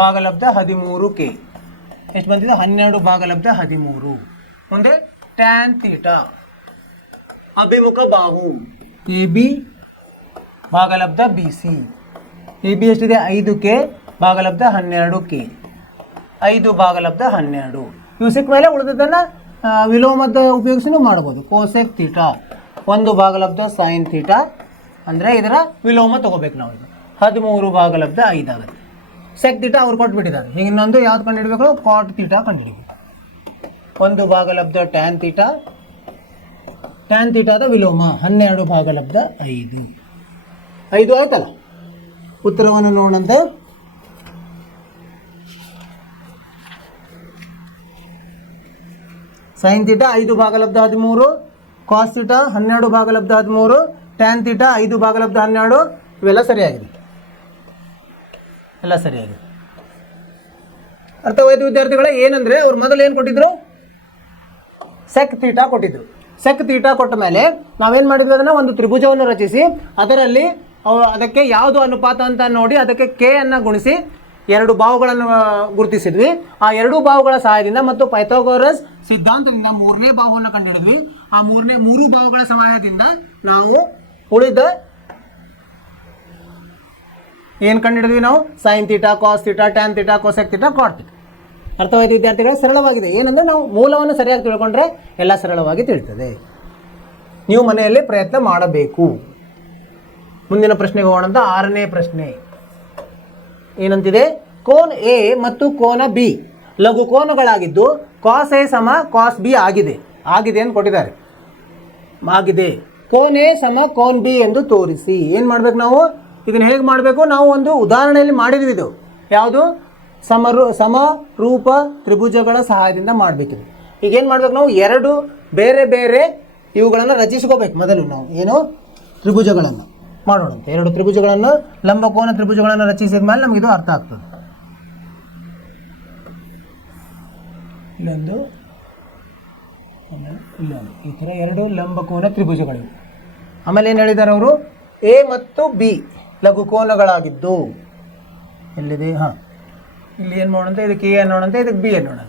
ಭಾಗಲಬ್ಧ 13K ಎಷ್ಟು ಬಂತಿದೆ? 12 ಭಾಗಲಬ್ಧ 13. ಮುಂದೆ ಟ್ಯಾನ್ ಥೀಟಾ ಅಭಿಮುಖ ಬಾಹು ಎ ಬಿ ಭಾಗಲಬ್ಧ ಬಿ ಸಿ. ಎ ಬಿ ಎಷ್ಟಿದೆ? 5K ಭಾಗಲಬ್ಧ 12K 5 ಭಾಗಲಬ್ಧ 12. ಇವು ಸಿಕ್ಕ ಮೇಲೆ ಉಳಿದದನ್ನು ವಿಲೋಮದ ಉಪಯೋಗಿಸಿನೂ ಮಾಡ್ಬೋದು. ಕೋಸೆಕ್ ಥೀಟಾ 1 ಭಾಗಲಬ್ಧ ಸೈನ್ ಥೀಟಾ ಅಂದರೆ ಇದರ ವಿಲೋಮ ತೊಗೋಬೇಕು ನಾವು. ಇದು 13 ಭಾಗಲಬ್ಧ 5 ಆಗುತ್ತೆ. ಸೆಕ್ ಥೀಟಾ ಅವ್ರು ಕೊಟ್ಬಿಟ್ಟಿದ್ದಾರೆ. ಈಗ ಇನ್ನೊಂದು ಯಾವ್ದು ಕಂಡುಹಿಡಬೇಕು? Cot theta ಕಂಡುಹಿಡಬೇಕು. 1 ಭಾಗಲಬ್ಧ ಟ್ಯಾನ್ ಥೀಟಾದ ವಿಲೋಮ 12 ಭಾಗಲಬ್ಧ 5 ಆಯ್ತಲ್ಲ. ಉತ್ತರವನ್ನು ನೋಡಂತೆ. ಸೈನ್ ಥೀಟಾ 5 ಭಾಗಲಬ್ಧ 13, ಕಾಸ್ ಥೀಟಾ 12 ಭಾಗಲಬ್ಧ 13, ಟ್ಯಾನ್ ಥೀಟಾ 5 ಭಾಗಲಬ್ಧ 12. ಇವೆಲ್ಲ ಸರಿಯಾಗಿದೆ. ಅರ್ಥವಾಯಿತು ವಿದ್ಯಾರ್ಥಿಗಳೇ? ಏನಂದರೆ ಅವ್ರು ಮೊದಲು ಏನು ಕೊಟ್ಟಿದ್ರು? ಸೆಕ್ ಥೀಟಾ ಕೊಟ್ಟಿದ್ರು. ಸೆಕ್ ತೀಟಾ ಕೊಟ್ಟ ಮೇಲೆ ನಾವೇನು ಮಾಡಿದ್ವಿ, ಅದನ್ನು ಒಂದು ತ್ರಿಭುಜವನ್ನು ರಚಿಸಿ ಅದರಲ್ಲಿ ಅದಕ್ಕೆ ಯಾವುದು ಅನುಪಾತ ಅಂತ ನೋಡಿ ಅದಕ್ಕೆ ಕೆ ಅನ್ನು ಗುಣಿಸಿ ಎರಡು ಬಾಹುಗಳನ್ನು ಗುರುತಿಸಿದ್ವಿ. ಆ ಎರಡು ಬಾಹುಗಳ ಸಹಾಯದಿಂದ ಮತ್ತು ಪೈಥಾಗೋರಸ್ ಸಿದ್ಧಾಂತದಿಂದ ಮೂರನೇ ಬಾಹುವನ್ನು ಕಂಡುಹಿಡಿದ್ವಿ. ಆ ಮೂರು ಬಾಹುಗಳ ಸಹಾಯದಿಂದ ನಾವು ಉಳಿದ ಏನು ಕಂಡುಹಿಡಿದ್ವಿ, ನಾವು sine theta, cos theta, tan theta, cosec theta, cot theta. ಅರ್ಥವಾಯ್ತು ವಿದ್ಯಾರ್ಥಿಗಳೇ? ಸರಳವಾಗಿದೆ. ಏನಂದರೆ ನಾವು ಮೂಲವನ್ನು ಸರಿಯಾಗಿ ತಿಳ್ಕೊಂಡ್ರೆ ಎಲ್ಲ ಸರಳವಾಗಿ ತಿಳಿತದೆ. ನೀವು ಮನೆಯಲ್ಲಿ ಪ್ರಯತ್ನ ಮಾಡಬೇಕು. ಮುಂದಿನ ಪ್ರಶ್ನೆಗೆ ಹೋಗೋಣ ಅಂತ. 6ನೇ ಪ್ರಶ್ನೆ ಏನಂತಿದೆ, ಕೋನ್ ಎ ಮತ್ತು ಕೋನ ಬಿ ಲಘು ಕೋನಗಳಾಗಿದ್ದು ಕಾಸ್ ಎ ಸಮ ಕಾಸ್ ಬಿ ಆಗಿದೆ ಅಂತ ಕೊಟ್ಟಿದ್ದಾರೆ. ಆಗಿದೆ. ಕೋನ್ ಎ ಸಮ ಕೋನ್ ಬಿ ಎಂದು ತೋರಿಸಿ. ಏನು ಮಾಡ್ಬೇಕು ನಾವು ಇದನ್ನು? ಹೇಗೆ ಮಾಡಬೇಕು? ನಾವು ಒಂದು ಉದಾಹರಣೆಯಲ್ಲಿ ಮಾಡಿದ್ವಿ. ಇದು ಯಾವುದು? ಸಮರೂಪ ತ್ರಿಭುಜಗಳ ಸಹಾಯದಿಂದ ಮಾಡಬೇಕಿದೆ. ಈಗೇನು ಮಾಡ್ಬೇಕು? ನಾವು ಎರಡು ಬೇರೆ ಬೇರೆ ಇವುಗಳನ್ನು ರಚಿಸ್ಕೋಬೇಕು. ಮೊದಲು ನಾವು ಏನು ತ್ರಿಭುಜಗಳನ್ನು ಮಾಡೋಣಂತೆ. ಎರಡು ತ್ರಿಭುಜಗಳನ್ನು, ಲಂಬಕೋನ ತ್ರಿಭುಜಗಳನ್ನು ರಚಿಸಿದ ಮೇಲೆ ನಮಗಿದು ಅರ್ಥ ಆಗ್ತದೆ. ಇಲ್ಲೊಂದು ಈ ಥರ ಎರಡು ಲಂಬಕೋನ ತ್ರಿಭುಜಗಳಿವೆ. ಆಮೇಲೆ ಏನು ಹೇಳಿದ್ದಾರೆ ಅವರು? ಎ ಮತ್ತು ಬಿ ಲಘುಕೋನಗಳಾಗಿದ್ದು. ಎಲ್ಲಿದೆ? ಹಾಂ, ಇಲ್ಲಿ ಏನು ಮಾಡೋಣ? ಇದಕ್ಕೆ ಎ ಅನ್ನೋಣಂತೆ, ಇದಕ್ಕೆ ಬಿ ಅನ್ನೋಣ.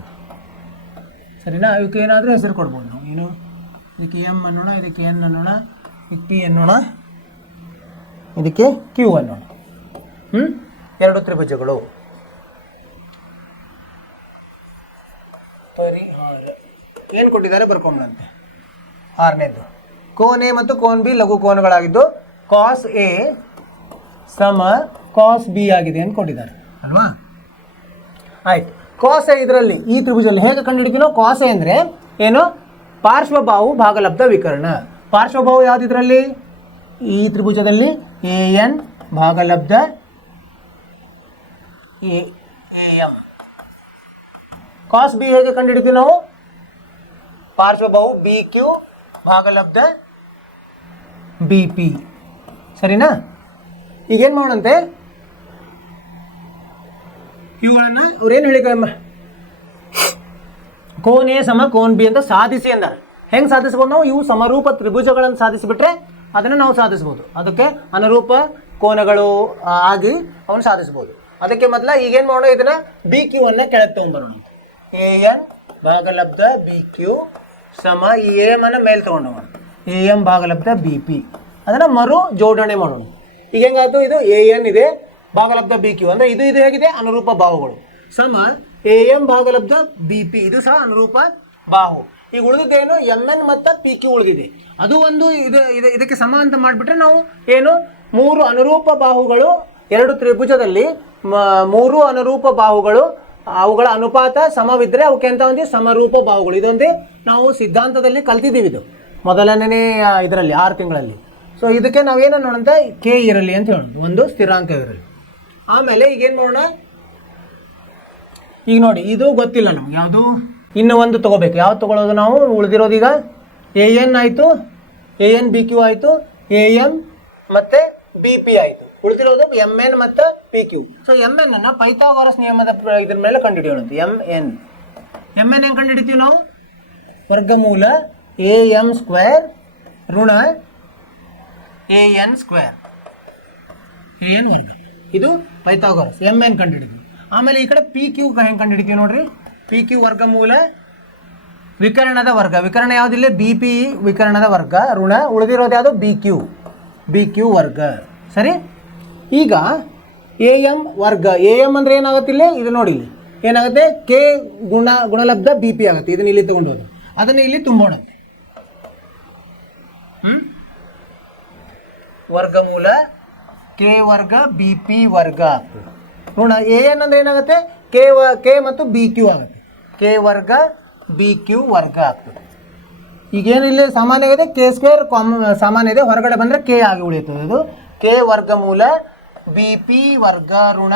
ಸರಿನಾ? ಇದಕ್ಕೆ ಏನಾದರೂ ಹೆಸರು ಕೊಡ್ಬೋದು ನಾವು. ಏನು? ಇದಕ್ಕೆ ಎಮ್ ಅನ್ನೋಣ, ಇದಕ್ಕೆ ಎನ್ ಅನ್ನೋಣ, ಇದಕ್ಕೆ ಪಿ ಅನ್ನೋಣ, ಇದಕ್ಕೆ ಕ್ಯೂ ಅನ್ನೋಣ. ಎರಡು ತ್ರಿಭುಜಗಳು. ಪರಿಹಾರ ಏನು ಕೊಟ್ಟಿದ್ದಾರೆ ಬರ್ಕೊಂಬಂತೆ. 6ನೇದು, ಕೋನ್ ಎ ಮತ್ತು ಕೋನ್ ಬಿ ಲಘು ಕೋನಗಳಾಗಿದ್ದು ಕಾಸ್ ಎ ಸಮ ಕಾಸ್ ಬಿ ಆಗಿದೆ ಅಂತ ಕೊಟ್ಟಿದ್ದಾರೆ ಅಲ್ವಾ? ಆಯ್ತು. ಕಾಸ್ ಎ ಇದರಲ್ಲಿ ಈ ತ್ರಿಭುಜದಲ್ಲಿ ಹೇಗೆ ಕಂಡುಹಿಡಿತೀನೋ? ಕಾಸ್ ಎ ಅಂದರೆ ಏನು? ಪಾರ್ಶ್ವಬಾಹು ಭಾಗಲಬ್ಧ ವಿಕರ್ಣ. ಪಾರ್ಶ್ವಬಾಹು ಯಾವ್ದು ಇದರಲ್ಲಿ? ಈ ತ್ರಿಭುಜದಲ್ಲಿ ಎ ಎನ್ ಭಾಗಲಬ್ಧ ಎ ಎಂ. ಕಾಸ್ ಬಿ ಹೇಗೆ ಕಂಡುಹಿಡಿತೀವಿ ನಾವು? ಪಾರ್ಶ್ವಬಾಹು ಬಿ ಕ್ಯೂ ಭಾಗಲಬ್ಧ ಬಿ ಪಿ. ಸರಿನಾ? ಈಗೇನು ಮಾಡೋಣಂತೆ, ಇವುಗಳನ್ನು ಅವ್ರೇನು ಹೇಳಿಕ ಕೋನ್ ಎ ಸಮ ಕೋನ್ ಬಿ ಅಂತ ಸಾಧಿಸಿ ಅಂದ. ಹೆಂಗೆ ಸಾಧಿಸ್ಬೋದು ನಾವು? ಇವು ಸಮರೂಪ ತ್ರಿಭುಜಗಳನ್ನು ಸಾಧಿಸಿಬಿಟ್ರೆ ಅದನ್ನು ನಾವು ಸಾಧಿಸ್ಬೋದು. ಅದಕ್ಕೆ ಅನುರೂಪ ಕೋನಗಳು ಆಗಿ ಅವನು ಸಾಧಿಸ್ಬೋದು. ಅದಕ್ಕೆ ಮೊದಲ ಈಗೇನು ಮಾಡೋಣ, ಇದನ್ನು ಬಿ ಕ್ಯೂ ಅನ್ನು ಕೆಳಗೆ ತೊಗೊಂಡ್ಬರೋಣ. ಎ ಎನ್ ಭಾಗಲಬ್ಧ ಬಿ ಕ್ಯೂ ಸಮ ಈ ಎ ಎಮ್ ಅನ್ನು ಮೇಲೆ ತೊಗೊಂಡೋಣ, ಎ ಎಮ್ ಭಾಗಲಬ್ಧ ಬಿ ಪಿ. ಅದನ್ನು ಮರು ಜೋಡಣೆ ಮಾಡೋಣ. ಈಗ ಹೆಂಗಾಯ್ತು? ಇದು ಎ ಎನ್ ಇದೆ ಭಾಗಲಬ್ಧ ಬಿ ಕ್ಯೂ ಅಂದರೆ ಇದು ಹೇಗಿದೆ? ಅನುರೂಪ ಬಾಹುಗಳು ಸಮ ಎ ಎಮ್ ಭಾಗಲಬ್ಧ ಬಿ ಪಿ, ಇದು ಸಹ ಅನುರೂಪ ಬಾಹು. ಈಗ ಉಳಿದಿದ್ದೇನು? ಎಮ್ ಎನ್ ಮತ್ತು ಪಿ ಕ್ಯೂ ಉಳಿದಿದೆ. ಅದು ಒಂದು ಇದಕ್ಕೆ ಸಮ ಅಂತ ಮಾಡಿಬಿಟ್ರೆ ನಾವು ಏನು, ಮೂರು ಅನುರೂಪ ಬಾಹುಗಳು ಎರಡು ತ್ರಿಭುಜದಲ್ಲಿ ಮೂರು ಅನುರೂಪ ಬಾಹುಗಳು ಅವುಗಳ ಅನುಪಾತ ಸಮವಿದ್ದರೆ ಅವಕ್ಕೆ ಅಂತ ಒಂದು ಸಮರೂಪ ಬಾಹುಗಳು. ಇದೊಂದೇ ನಾವು ಸಿದ್ಧಾಂತದಲ್ಲಿ ಕಲ್ತಿದ್ದೀವಿ. ಇದು ಮೊದಲನೇ ಇದರಲ್ಲಿ 6 ತಿಂಗಳಲ್ಲಿ. ಸೊ ಇದಕ್ಕೆ ನಾವೇನು ನೋಡೋಣ, ಕೆ ಇರಲಿ ಅಂತ ಹೇಳೋಣ, ಒಂದು ಸ್ಥಿರಾಂಕ ಇರಲಿ. ಆಮೇಲೆ ಈಗೇನು ಮಾಡೋಣ, ಈಗ ನೋಡಿ ಇದು ಗೊತ್ತಿಲ್ಲ ನಮ್ಗೆ ಯಾವುದು, ಇನ್ನು ಒಂದು ತೊಗೋಬೇಕು. ಯಾವ್ದು ತೊಗೊಳೋದು ನಾವು? ಉಳಿದಿರೋದು ಈಗ ಎ ಎನ್ ಆಯಿತು, ಎ ಎನ್ ಬಿ ಕ್ಯೂ ಆಯಿತು, ಎ ಎಮ್ ಮತ್ತು ಬಿ ಪಿ ಆಯಿತು. ಉಳಿದಿರೋದು ಎಮ್ ಎನ್ ಮತ್ತು P Q. So M N ಅನ್ನು ಪೈಥಾಗೋರಸ್ ನಿಯಮದ ಇದ್ರ ಮೇಲೆ ಕಂಡುಹಿಡಿಯೋಣ. ಎಮ್ ಎನ್ ಹೆಂಗೆ ಕಂಡುಹಿಡಿತೀವಿ ನಾವು? ವರ್ಗಮೂಲ ಎ ಎಮ್ ಸ್ಕ್ವೇರ್ ಋಣ A N square, A N ವರ್ಗ. ಇದು ಪೈಥಾಗೋರಸ್. M N ಕಂಡುಹಿಡಿದ್ವಿ. ಆಮೇಲೆ ಈ ಕಡೆ ಪಿ ಕ್ಯೂ ಹೆಂಗೆ ಕಂಡುಹಿಡಿತೀವಿ ನೋಡ್ರಿ? ಪಿ ಕ್ಯೂ ವರ್ಗಮೂಲ ವಿಕರಣದ ವರ್ಗ. ವಿಕರಣ ಯಾವುದಿಲ್ಲ? ಬಿ ಪಿ ವಿಕರಣದ ವರ್ಗ ಋಣ ಉಳಿದಿರೋದು ಯಾವುದು? ಬಿ ಕ್ಯೂ ವರ್ಗ. ಸರಿ. ಈಗ ಎ ಎಮ್ ವರ್ಗ. ಎ ಎಮ್ ಅಂದರೆ ಏನಾಗುತ್ತಿಲ್ಲ? ಇದು ನೋಡಿ, ಇಲ್ಲಿ ಏನಾಗುತ್ತೆ? ಕೆ ಗುಣಲಬ್ಧ ಬಿ ಪಿ ಆಗುತ್ತೆ. ಇದನ್ನು ಇಲ್ಲಿ ತೊಗೊಂಡು ಹೋದ ಅದನ್ನು ಇಲ್ಲಿ ತುಂಬೋಣ. ವರ್ಗಮೂಲ ಕೆ ವರ್ಗ ಬಿ ಪಿ ವರ್ಗ ಆಗ್ತದೆ. ಋಣ ಎ ಎನ್ ಅಂದರೆ ಏನಾಗುತ್ತೆ? ಕೆ ಮತ್ತು ಬಿ ಕ್ಯೂ ಆಗುತ್ತೆ. ಕೆ ವರ್ಗ ಬಿ ಕ್ಯೂ ವರ್ಗ ಆಗ್ತದೆ. ಈಗೇನು ಇಲ್ಲಿ ಸಾಮಾನ್ಯ ಇದೆ, ಕೆ ಸ್ಕ್ವೇರ್ ಸಾಮಾನ್ಯ ಇದೆ, ಹೊರಗಡೆ ಬಂದರೆ ಕೆ ಆಗಿ ಉಳಿಯುತ್ತದೆ. ಇದು ಕೆ ವರ್ಗಮೂಲ ಬಿ ಪಿ ವರ್ಗ ಋಣ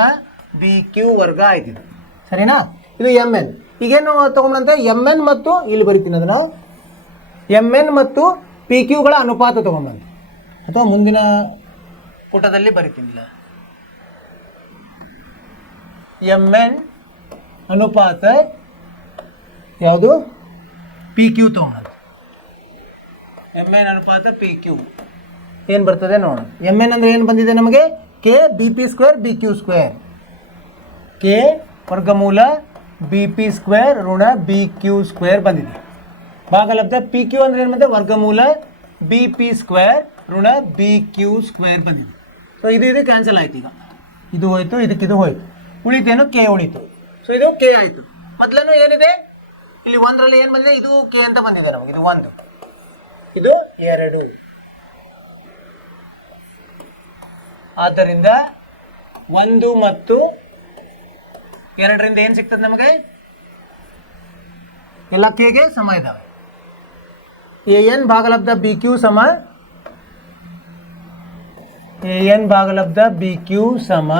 ಬಿ ಕ್ಯೂ ವರ್ಗ ಆಯ್ತಿದೆ. ಸರಿನಾ? ಇದು ಎಮ್ ಎನ್. ಈಗೇನು ತೊಗೊಂಡಂತೆ ಎಮ್ ಎನ್ ಮತ್ತು ಇಲ್ಲಿ ಬರಿತೀನಿ ಅದನ್ನು, ಎಮ್ ಎನ್ ಮತ್ತು ಪಿ ಕ್ಯೂಗಳ ಅನುಪಾತ ತೊಗೊಂಬಂತೆ, ಅಥವಾ ಮುಂದಿನ ಪುಟದಲ್ಲಿ ಬರಿತೀನಿಲ್ಲ. ಎಮ್ ಎನ್ ಅನುಪಾತ ಯಾವುದು? ಪಿ ಕ್ಯೂ ತೊಗೊಂಬಂತೆ. ಎಮ್ ಎನ್ ಅನುಪಾತ ಪಿ ಕ್ಯೂ ಏನು ಬರ್ತದೆ ನೋಡೋಣ. ಎಮ್ ಎನ್ ಅಂದರೆ ಏನು ಬಂದಿದೆ ನಮಗೆ? K B P square B Q square. K ವರ್ಗಮೂಲ ಬಿ ಪಿ ಸ್ಕ್ವೇರ್ ಋಣ ಬಿ ಕ್ಯೂ ಸ್ಕ್ವೇರ್ ಬಂದಿದೆ. ಭಾಗಲಬ್ಧ ಪಿ ಕ್ಯೂ ಅಂದರೆ ಏನು ಬಂದಿದೆ? ವರ್ಗಮೂಲ ಬಿ ಪಿ ಸ್ಕ್ವೇರ್ ಋಣ ಬಿ ಕ್ಯೂ ಸ್ಕ್ವೇರ್ ಬಂದಿದೆ. ಸೊ ಇದು ಕ್ಯಾನ್ಸಲ್ ಆಯ್ತು. ಈಗ ಇದು ಹೋಯ್ತು, ಇದಕ್ಕಿದು ಹೋಯ್ತು, ಉಳಿತೇನು? ಕೆ ಉಳಿತು. ಸೊ ಇದು ಕೆ ಆಯಿತು. ಮೊದಲೇನು ಏನಿದೆ ಇಲ್ಲಿ ಒಂದರಲ್ಲಿ ಏನು ಬಂದಿದೆ? ಇದು ಕೆ ಅಂತ ಬಂದಿದೆ ನಮಗೆ. ಇದು 1, ಇದು 2. ಆದ್ದರಿಂದ 1 ಮತ್ತು 2ರಿಂದ ಏನು ಸಿಗ್ತದೆ ನಮಗೆ? ಎಲ್ಲ ಕೆಗೆ ಸಮ ಇದ್ದಾವೆ. ಎ ಎನ್ ಭಾಗಲಬ್ಧ ಬಿ ಕ್ಯೂ ಸಮ ಎ ಎನ್ ಭಾಗಲಬ್ಧ ಬಿ ಕ್ಯೂ ಸಮ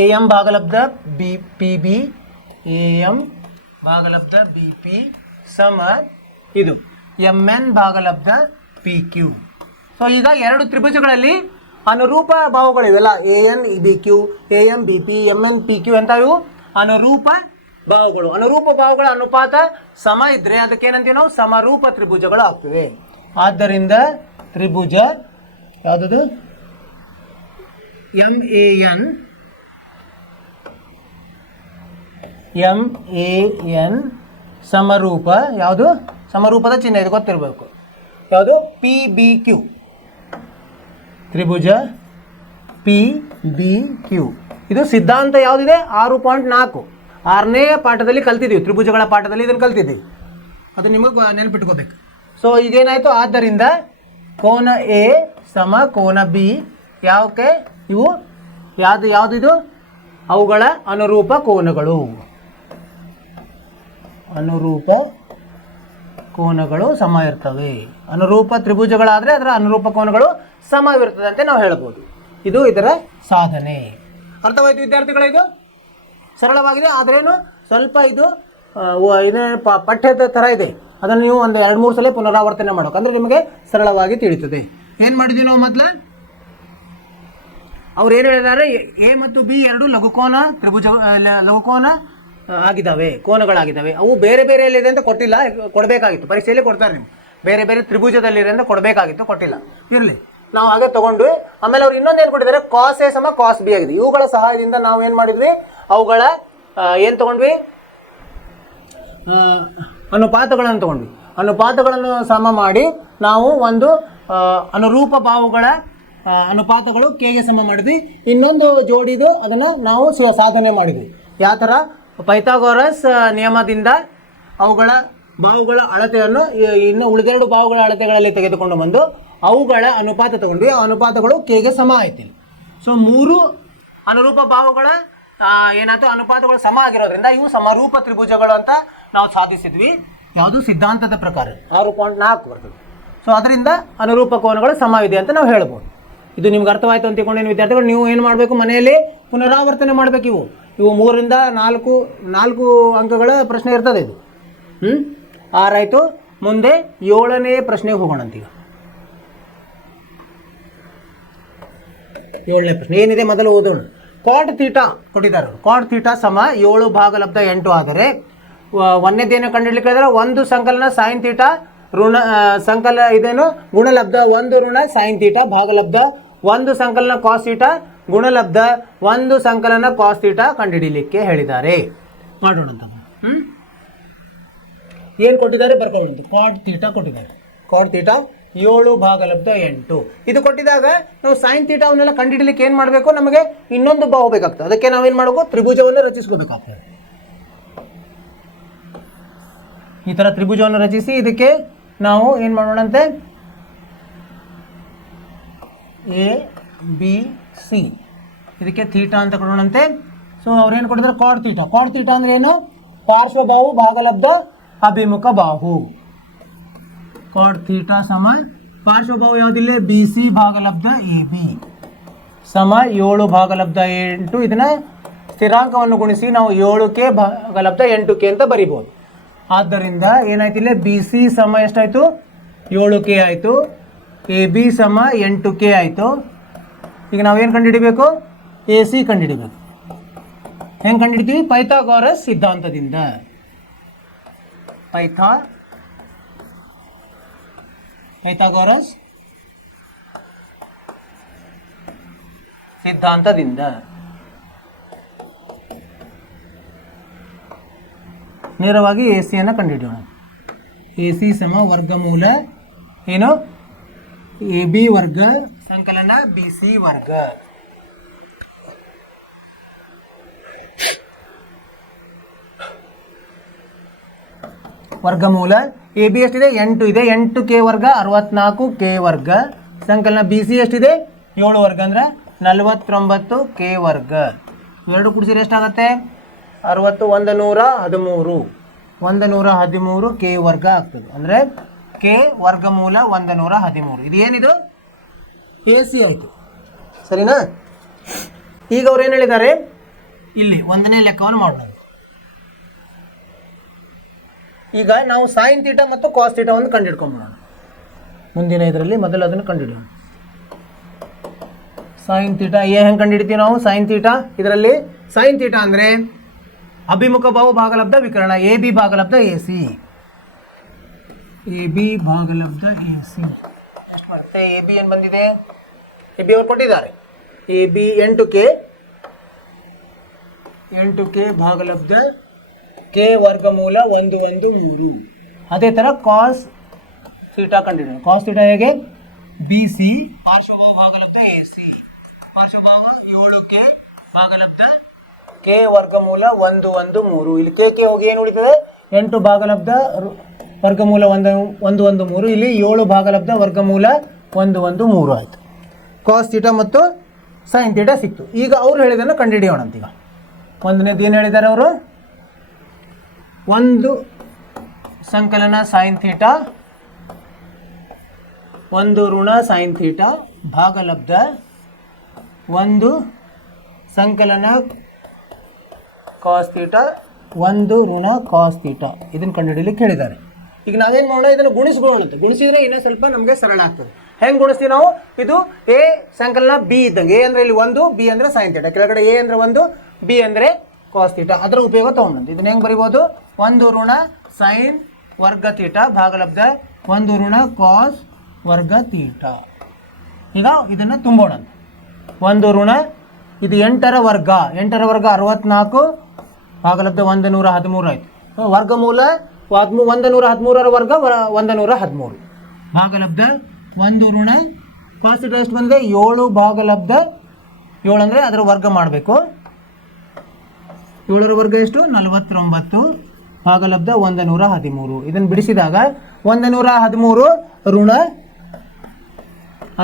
ಎ ಎಂ ಭಾಗಲಬ್ಧ B P B A M ಭಾಗಲಬ್ಧ ಬಿ ಪಿ ಸಮ ಇದು ಎಮ್ ಎನ್ ಭಾಗಲಬ್ಧ ಪಿ ಕ್ಯೂ. ಸೊ ಈಗ ಎರಡು ತ್ರಿಭುಜಗಳಲ್ಲಿ ಅನುರೂಪ ಬಾಹುಗಳಿವೆಲ್ಲ, A N B Q, A M B P, M N P Q ಅಂತ ಇವು ಅನುರೂಪ ಬಾಹುಗಳು. ಅನುರೂಪ ಬಾಹುಗಳ ಅನುಪಾತ ಸಮ ಇದ್ರೆ ಅದಕ್ಕೇನಂತೀವಿ ನಾವು? ಸಮರೂಪ ತ್ರಿಭುಜಗಳು ಆಗ್ತವೆ. ಆದ್ದರಿಂದ ತ್ರಿಭುಜ ಯಾವುದದು? ಎಂ ಎ ಎನ್ ಸಮರೂಪ. ಯಾವುದು ಸಮರೂಪದ ಚಿಹ್ನೆ? ಇದು ಗೊತ್ತಿರಬೇಕು. ಯಾವುದು? P B Q. ತ್ರಿಭುಜ ಪಿ ಬಿ ಕ್ಯೂ. ಇದು ಸಿದ್ಧಾಂತ ಯಾವುದಿದೆ? 6.4 6ನೇ ಪಾಠದಲ್ಲಿ ಕಲ್ತಿದ್ದೀವಿ. ತ್ರಿಭುಜಗಳ ಪಾಠದಲ್ಲಿ ಇದನ್ನು ಕಲ್ತಿದ್ದೀವಿ. ಅದು ನಿಮಗೆ ನೆನಪಿಟ್ಕೋಬೇಕು. ಸೊ ಈಗೇನಾಯಿತು? ಆದ್ದರಿಂದ ಕೋನ ಎ ಸಮ ಕೋನ ಬಿ ಯಾವಕ್ಕೆ? ಇವು ಯಾವುದಿದು? ಅವುಗಳ ಅನುರೂಪ ಕೋನಗಳು. ಅನುರೂಪ ಕೋನಗಳು ಸಮ ಇರ್ತವೆ. ಅನುರೂಪ ತ್ರಿಭುಜಗಳಾದರೆ ಅದರ ಅನುರೂಪ ಕೋನಗಳು ಸಮವಿರ್ತದೆ ಅಂತ ನಾವು ಹೇಳ್ಬೋದು. ಇದು ಇದರ ಸಾಧನೆ. ಅರ್ಥವಾಯಿತು ವಿದ್ಯಾರ್ಥಿಗಳ? ಇದು ಸರಳವಾಗಿದೆ, ಆದ್ರೇನು ಸ್ವಲ್ಪ ಇದು ಇದೇ ಪಠ್ಯದ ಥರ ಇದೆ. ಅದನ್ನು ನೀವು ಒಂದು 2-3 ಸಲ ಪುನರಾವರ್ತನೆ ಮಾಡೋಕೆ, ಅಂದರೆ ನಿಮಗೆ ಸರಳವಾಗಿ ತಿಳಿಯುತ್ತದೆ. ಏನು ಮಾಡಿದ್ವಿ ನಾವು? ಮೊದಲು ಅವ್ರು ಏನು ಹೇಳಿದ್ದಾರೆ? ಎ ಮತ್ತು ಬಿ ಎರಡು ಲಘುಕೋನ ತ್ರಿಭುಜ ಲಘುಕೋನ ಆಗಿದ್ದಾವೆ, ಕೋನಗಳಾಗಿದ್ದಾವೆ. ಅವು ಬೇರೆ ಬೇರೆ ಎಲ್ಲಿದೆ ಅಂತ ಕೊಟ್ಟಿಲ್ಲ, ಕೊಡಬೇಕಾಗಿತ್ತು. ಪರೀಕ್ಷೆಯಲ್ಲಿ ಕೊಡ್ತಾರೆ ನಿಮ್ಗೆ. ಬೇರೆ ಬೇರೆ ತ್ರಿಭುಜದಲ್ಲಿದೆ ಅಂತ ಕೊಡಬೇಕಾಗಿತ್ತು, ಕೊಟ್ಟಿಲ್ಲ. ಇರಲಿ, ನಾವು ಹಾಗೆ ತೊಗೊಂಡ್ವಿ. ಆಮೇಲೆ ಅವ್ರು ಇನ್ನೊಂದು ಏನು ಕೊಟ್ಟಿದ್ದಾರೆ? ಕಾಸ್ ಎ ಸಮ ಕಾಸ್ ಬಿ ಆಗಿದೆ. ಇವುಗಳ ಸಹಾಯದಿಂದ ನಾವು ಏನು ಮಾಡಿದ್ವಿ? ಅವುಗಳ ಏನು ತೊಗೊಂಡ್ವಿ? ಅನುಪಾತಗಳನ್ನು ತೊಗೊಂಡ್ವಿ. ಅನುಪಾತಗಳನ್ನು ಸಮ ಮಾಡಿ ನಾವು ಒಂದು ಅನುರೂಪ ಬಾಹುಗಳ ಅನುಪಾತಗಳು ಕೆಗೆ ಸಮ ಮಾಡಿದ್ವಿ. ಇನ್ನೊಂದು ಜೋಡಿದು ಅದನ್ನು ನಾವು ಸಾಧನೆ ಮಾಡಿದ್ವಿ. ಯಾವ ಥರ? ಪೈಥಾಗೋರಸ್ ನಿಯಮದಿಂದ ಅವುಗಳ ಬಾಹುಗಳ ಅಳತೆಯನ್ನು ಇನ್ನು ಉಳಿದೆರಡು ಬಾಹುಗಳ ಅಳತೆಗಳಲ್ಲಿ ತೆಗೆದುಕೊಂಡು ಬಂದು ಅವುಗಳ ಅನುಪಾತ ತಗೊಂಡ್ವಿ. ಆ ಅನುಪಾತಗಳು ಕೆಗೆ ಸಮ ಆಯ್ತಿಲ್ಲ. ಸೊ 3 ಅನುರೂಪ ಬಾಹುಗಳ ಏನಾಯ್ತು? ಅನುಪಾತಗಳು ಸಮ ಆಗಿರೋದ್ರಿಂದ ಇವು ಸಮರೂಪ ತ್ರಿಭುಜಗಳು ಅಂತ ನಾವು ಸಾಧಿಸಿದ್ವಿ. ಯಾವುದು? ಸಿದ್ಧಾಂತದ ಪ್ರಕಾರ 6.4 ಬರ್ತದೆ. ಸೊ ಅದರಿಂದ ಅನುರೂಪ ಕೋನಗಳು ಸಮವಿದೆ ಅಂತ ನಾವು ಹೇಳ್ಬೋದು. ಇದು ನಿಮ್ಗೆ ಅರ್ಥವಾಯಿತು ಅಂತ ತಿಳ್ಕೊಂಡೇನು ವಿದ್ಯಾರ್ಥಿಗಳು? ನೀವು ಏನು ಮಾಡಬೇಕು? ಮನೆಯಲ್ಲಿ ಪುನರಾವರ್ತನೆ ಮಾಡಬೇಕು. ಇವು 3ರಿಂದ 4 ಅಂಕಗಳ ಪ್ರಶ್ನೆ ಇರ್ತದೆ. ಇದು 6 ಆಯಿತು. ಮುಂದೆ 7ನೇ ಪ್ರಶ್ನೆಗೆ ಹೋಗೋಣಂತೀಗ. 7ನೇ ಪ್ರಶ್ನೆ ಏನಿದೆ ಮೊದಲು ಓದೋಣ. ಕಾಟ್ ಥೀಟಾ ಕೊಟ್ಟಿದ್ದಾರೆ. ಕಾಟ್ ಥೀಟಾ ಸಮ 7 ಭಾಗಲಬ್ಧ 8 ಆದರೆ ಒಂದನೇದೇನು ಕಂಡುಹಿಡ್ಲಿಕ್ಕೆ ಹೇಳಿದ್ರೆ 1 ಸಂಕಲನ ಸೈನ್ ಥೀಟಾ ಋಣ ಇದೇನು ಗುಣಲಬ್ಧ 1 ಋಣ ಸೈನ್ ಥೀಟಾ ಭಾಗಲಬ್ಧ 1 ಸಂಕಲನ ಕಾಸ್ ಥೀಟಾ ಗುಣಲಬ್ಧ 1 ಸಂಕಲನ ಕಾಸ್ ಥೀಟಾ ಕಂಡುಹಿಡಿಯಲಿಕ್ಕೆ ಹೇಳಿದ್ದಾರೆ. ಮಾಡೋಣ ಅಂತ. ಏನು ಕೊಟ್ಟಿದ್ದಾರೆ ಬರ್ಕೊಳ್ಳೋಣ. ಕಾಟ್ ಥೀಟಾ ಕೊಟ್ಟಿದ್ದಾರೆ. ಕಾಟ್ ಥೀಟಾ 7 ಭಾಗಲಬ್ಧ 8 ಇದು ಕೊಟ್ಟಿದಾಗ ನಾವು ಸೈನ್ ಥೀಟಾವನ್ನೆಲ್ಲ ಕಂಡುಹಿಡಲಿಕ್ಕೆ ಏನು ಮಾಡಬೇಕು? ನಮಗೆ ಇನ್ನೊಂದು ಬಾಹು ಬೇಕಾಗ್ತದೆ. ಅದಕ್ಕೆ ನಾವೇನು ಮಾಡಬೇಕು? ತ್ರಿಭುಜವನ್ನು ರಚಿಸ್ಕೋಬೇಕಾಗ್ತದೆ. ಈ ಥರ ತ್ರಿಭುಜವನ್ನು ರಚಿಸಿ ಇದಕ್ಕೆ ನಾವು ಏನು ಮಾಡೋಣಂತೆ? ಎ ಬಿ ಸಿ ಇದಕ್ಕೆ ಥೀಟಾ ಅಂತ ಕೊಡೋಣಂತೆ. ಸೊ ಅವ್ರೇನು ಕೊಟ್ಟಿದ್ದಾರೆ? Cot theta. ಕಾಟ್ ಥೀಟಾ ಅಂದ್ರೆ ಏನು? ಪಾರ್ಶ್ವಬಾಹು ಭಾಗಲಬ್ಧ ಅಭಿಮುಖ ಬಾಹು. ಕಾಟ್ ಥೀಟಾ ಸಮ ಪಾರ್ಶ್ವಬಾಹು ಯಾವುದಿಲ್ಲ? ಬಿ ಸಿ ಭಾಗಲಬ್ಧ ಎ ಬಿ ಸಮ 7 ಭಾಗಲಬ್ಧ 8. ಇದನ್ನ ಸ್ಥಿರಾಂಕವನ್ನು ಗುಣಿಸಿ ನಾವು 7ಕೆ ಭಾಗಲಬ್ಧ 8ಕೆ ಅಂತ ಬರಿಬೋದು. ಆದ್ದರಿಂದ ಏನಾಯ್ತು? ಇಲ್ಲಿ ಬಿ ಸಿ ಸಮ ಎಷ್ಟಾಯಿತು? 7ಕೆ ಆಯಿತು. ಎ ಬಿ ಸಮ 8ಕೆ ಆಯಿತು. ಈಗ ನಾವೇನು ಕಂಡುಹಿಡಿಬೇಕು? ಎ ಸಿ ಕಂಡುಹಿಡಿಬೇಕು. ಹೆಂಗೆ ಕಂಡುಹಿಡಿತೀವಿ? ಪೈಥಾಗೋರಸ್ ಸಿದ್ಧಾಂತದಿಂದ. ಪೈಥಾಗೋರಸ್ ಸಿದ್ಧಾಂತದಿಂದ ನೇರವಾಗಿ ಎ ಸಿಯನ್ನು ಕಂಡುಹಿಡಿಯೋಣ. ಎ ಸಿ ಸಮ ವರ್ಗಮೂಲ ಏನು ಎ ಬಿ ವರ್ಗ ಸಂಕಲನ ಬಿ ಸಿ ವರ್ಗ. ವರ್ಗಮೂಲ ಎ ಬಿ ಎಷ್ಟಿದೆ 8 ಇದೆ, 8 ಕೆ ವರ್ಗ 64 ಕೆ ವರ್ಗ. ಸಂಕಲನ ಬಿ ಸಿ ಎಷ್ಟಿದೆ 7 ವರ್ಗ ಅಂದರೆ 49 ಕೆ ವರ್ಗ. ಎರಡು ಕೂಡಿಸಿದ್ರೆ ಎಷ್ಟಾಗುತ್ತೆ 60 113 113 ಕೆ ವರ್ಗ ಆಗ್ತದೆ. ಅಂದರೆ ಕೆ ವರ್ಗಮೂಲ 113. ಇದು ಏನಿದು ಎ ಸಿ ಆಯಿತು, ಸರಿನಾ? ಈಗ ಅವ್ರು ಏನು ಹೇಳಿದ್ದಾರೆ ಇಲ್ಲಿ ಒಂದನೇ ಲೆಕ್ಕವನ್ನು ಮಾಡೋಣ. ಈಗ ನಾವು ಸೈನ್ ಥೀಟಾ ಮತ್ತು ಕಾಸ್ ಥೀಟಾವನ್ನು ಕಂಡುಹಿಡ್ಕೊಂಡ್ಬಿಡೋಣ. ಮುಂದಿನ ಇದರಲ್ಲಿ ಮೊದಲು ಅದನ್ನು ಕಂಡುಹಿಡಿಯೋಣ. ಸೈನ್ ಥೀಟಾ ಹೆಂಗೆ ಕಂಡುಹಿಡ್ತೀವಿ ನಾವು? ಸೈನ್ ಥೀಟಾ ಇದರಲ್ಲಿ ಸೈನ್ ಥೀಟಾ ಅಂದರೆ ಅಭಿಮುಖ ಬಾಹು ಭಾಗಲಬ್ಧ ವಿಕರಣ ಎ ಬಿ ಭಾಗಲಬ್ಧ ಎ ಸಿ. ಎ ಬಿ ಭಾಗಲಬ್ಧ ಎ ಸಿ ಎಷ್ಟು ಮಾಡುತ್ತೆ? ಎ ಬಿ ಏನು ಬಂದಿದೆ? ಎ ಬಿ ಅವ್ರು ಕೊಟ್ಟಿದ್ದಾರೆ. ಎ ಬಿ 8 ಕೆ ಭಾಗಲಬ್ಧ ಕೆ ವರ್ಗಮೂಲ 113. ಅದೇ ಥರ ಕಾಸ್ ಥೀಟಾ ಕಂಡುಹಿಡಿಯೋಣ. ಕಾಸ್ ಥೀಟಾ ಹೇಗೆ? ಬಿ ಸಿ ಪಾರ್ಶ್ವಭಾವ ಭಾಗಲಬ್ಧ ಎ ಸಿ, ಪಾರ್ಶ್ವಭಾವ 7 ಕೆ ಭಾಗಲಬ್ಧ ಕೆ ವರ್ಗಮೂಲ 113. ಇಲ್ಲಿ ಕೆ ಹೋಗಿ ಏನು ಉಳಿತದೆ? 8 ಭಾಗಲಬ್ಧ ವರ್ಗಮೂಲ 113. ಇಲ್ಲಿ 7 ಭಾಗಲಬ್ಧ ವರ್ಗಮೂಲ 113 ಆಯಿತು. ಕಾಸ್ ಥೀಟಾ ಮತ್ತು ಸೈನ್ ಥೀಟಾ ಸಿಕ್ತು. ಈಗ ಅವರು ಹೇಳಿದ್ದನ್ನು ಕಂಡುಹಿಡಿಯೋಣ ಅಂತೀಗ. ಒಂದನೇದು ಏನು ಹೇಳಿದ್ದಾರೆ ಅವರು? ಒಂದು ಸಂಕಲನ ಸೈನ್ ಥೀಟಾ, ಒಂದು ಋಣ ಸೈನ್ ಥೀಟಾ ಭಾಗಲಬ್ಧ ಒಂದು ಸಂಕಲನ ಕಾಸ್ ಥೀಟಾ, ಒಂದು ಋಣ ಕಾಸ್ ಥೀಟಾ. ಇದನ್ನು ಕಂಡುಹಿಡಿಯಲಿಕ್ಕೆ ಹೇಳಿದ್ದಾರೆ. ಈಗ ನಾವೇನು ಮಾಡೋಣ, ಇದನ್ನು ಗುಣಿಸ್ಕೊಳ್ಳುತ್ತೆ. ಗುಣಿಸಿದ್ರೆ ಇನ್ನೂ ಸ್ವಲ್ಪ ನಮಗೆ ಸರಳ ಆಗ್ತದೆ. ಹೆಂಗೆ ಗುಣಿಸ್ತೀವಿ ನಾವು? ಇದು ಎ ಸಂಕಲನ ಬಿ ಇದ್ದಂಗೆ. ಎ ಅಂದರೆ ಇಲ್ಲಿ 1, ಬಿ ಅಂದರೆ ಸೈನ್ ಥೀಟಾ. ಕೆಳಗಡೆ ಎ ಅಂದರೆ 1, ಬಿ ಅಂದರೆ ಕಾಸ್ ಥೀಟಾ. ಅದರ ಉಪಯೋಗ ತೊಗೊಂಡು ಇದನ್ನು ಹೆಂಗೆ ಬರಿಬೋದು? ಒಂದು ಋಣ ಸೈನ್ ವರ್ಗ ಥೀಟಾ ಭಾಗಲಬ್ಧ ಒಂದು ಋಣ ಕಾಸ್ ವರ್ಗ ಥೀಟಾ. ಈಗ ಇದನ್ನು ತುಂಬೋಣ. ಒಂದು ಋಣ ಇದು 8ರ ವರ್ಗ 64 ಭಾಗಲಬ್ಧ 113 ಆಯಿತು. ವರ್ಗಮೂಲ 113ರ ವರ್ಗ 113 ಭಾಗಲಬ್ಧ ಒಂದು ಋಣ ಕಾಸ್ ಥೀಟಾ ಎಷ್ಟು ಬಂದಿದೆ? 7 ಭಾಗಲಬ್ಧ 7 ಅಂದರೆ ಅದರ ವರ್ಗ ಮಾಡಬೇಕು. 7ರ ವರ್ಗ ಎಷ್ಟು? 49 ಭಾಗಲಬ್ಧ 113. ಇದನ್ನು ಬಿಡಿಸಿದಾಗ 113 ಋಣ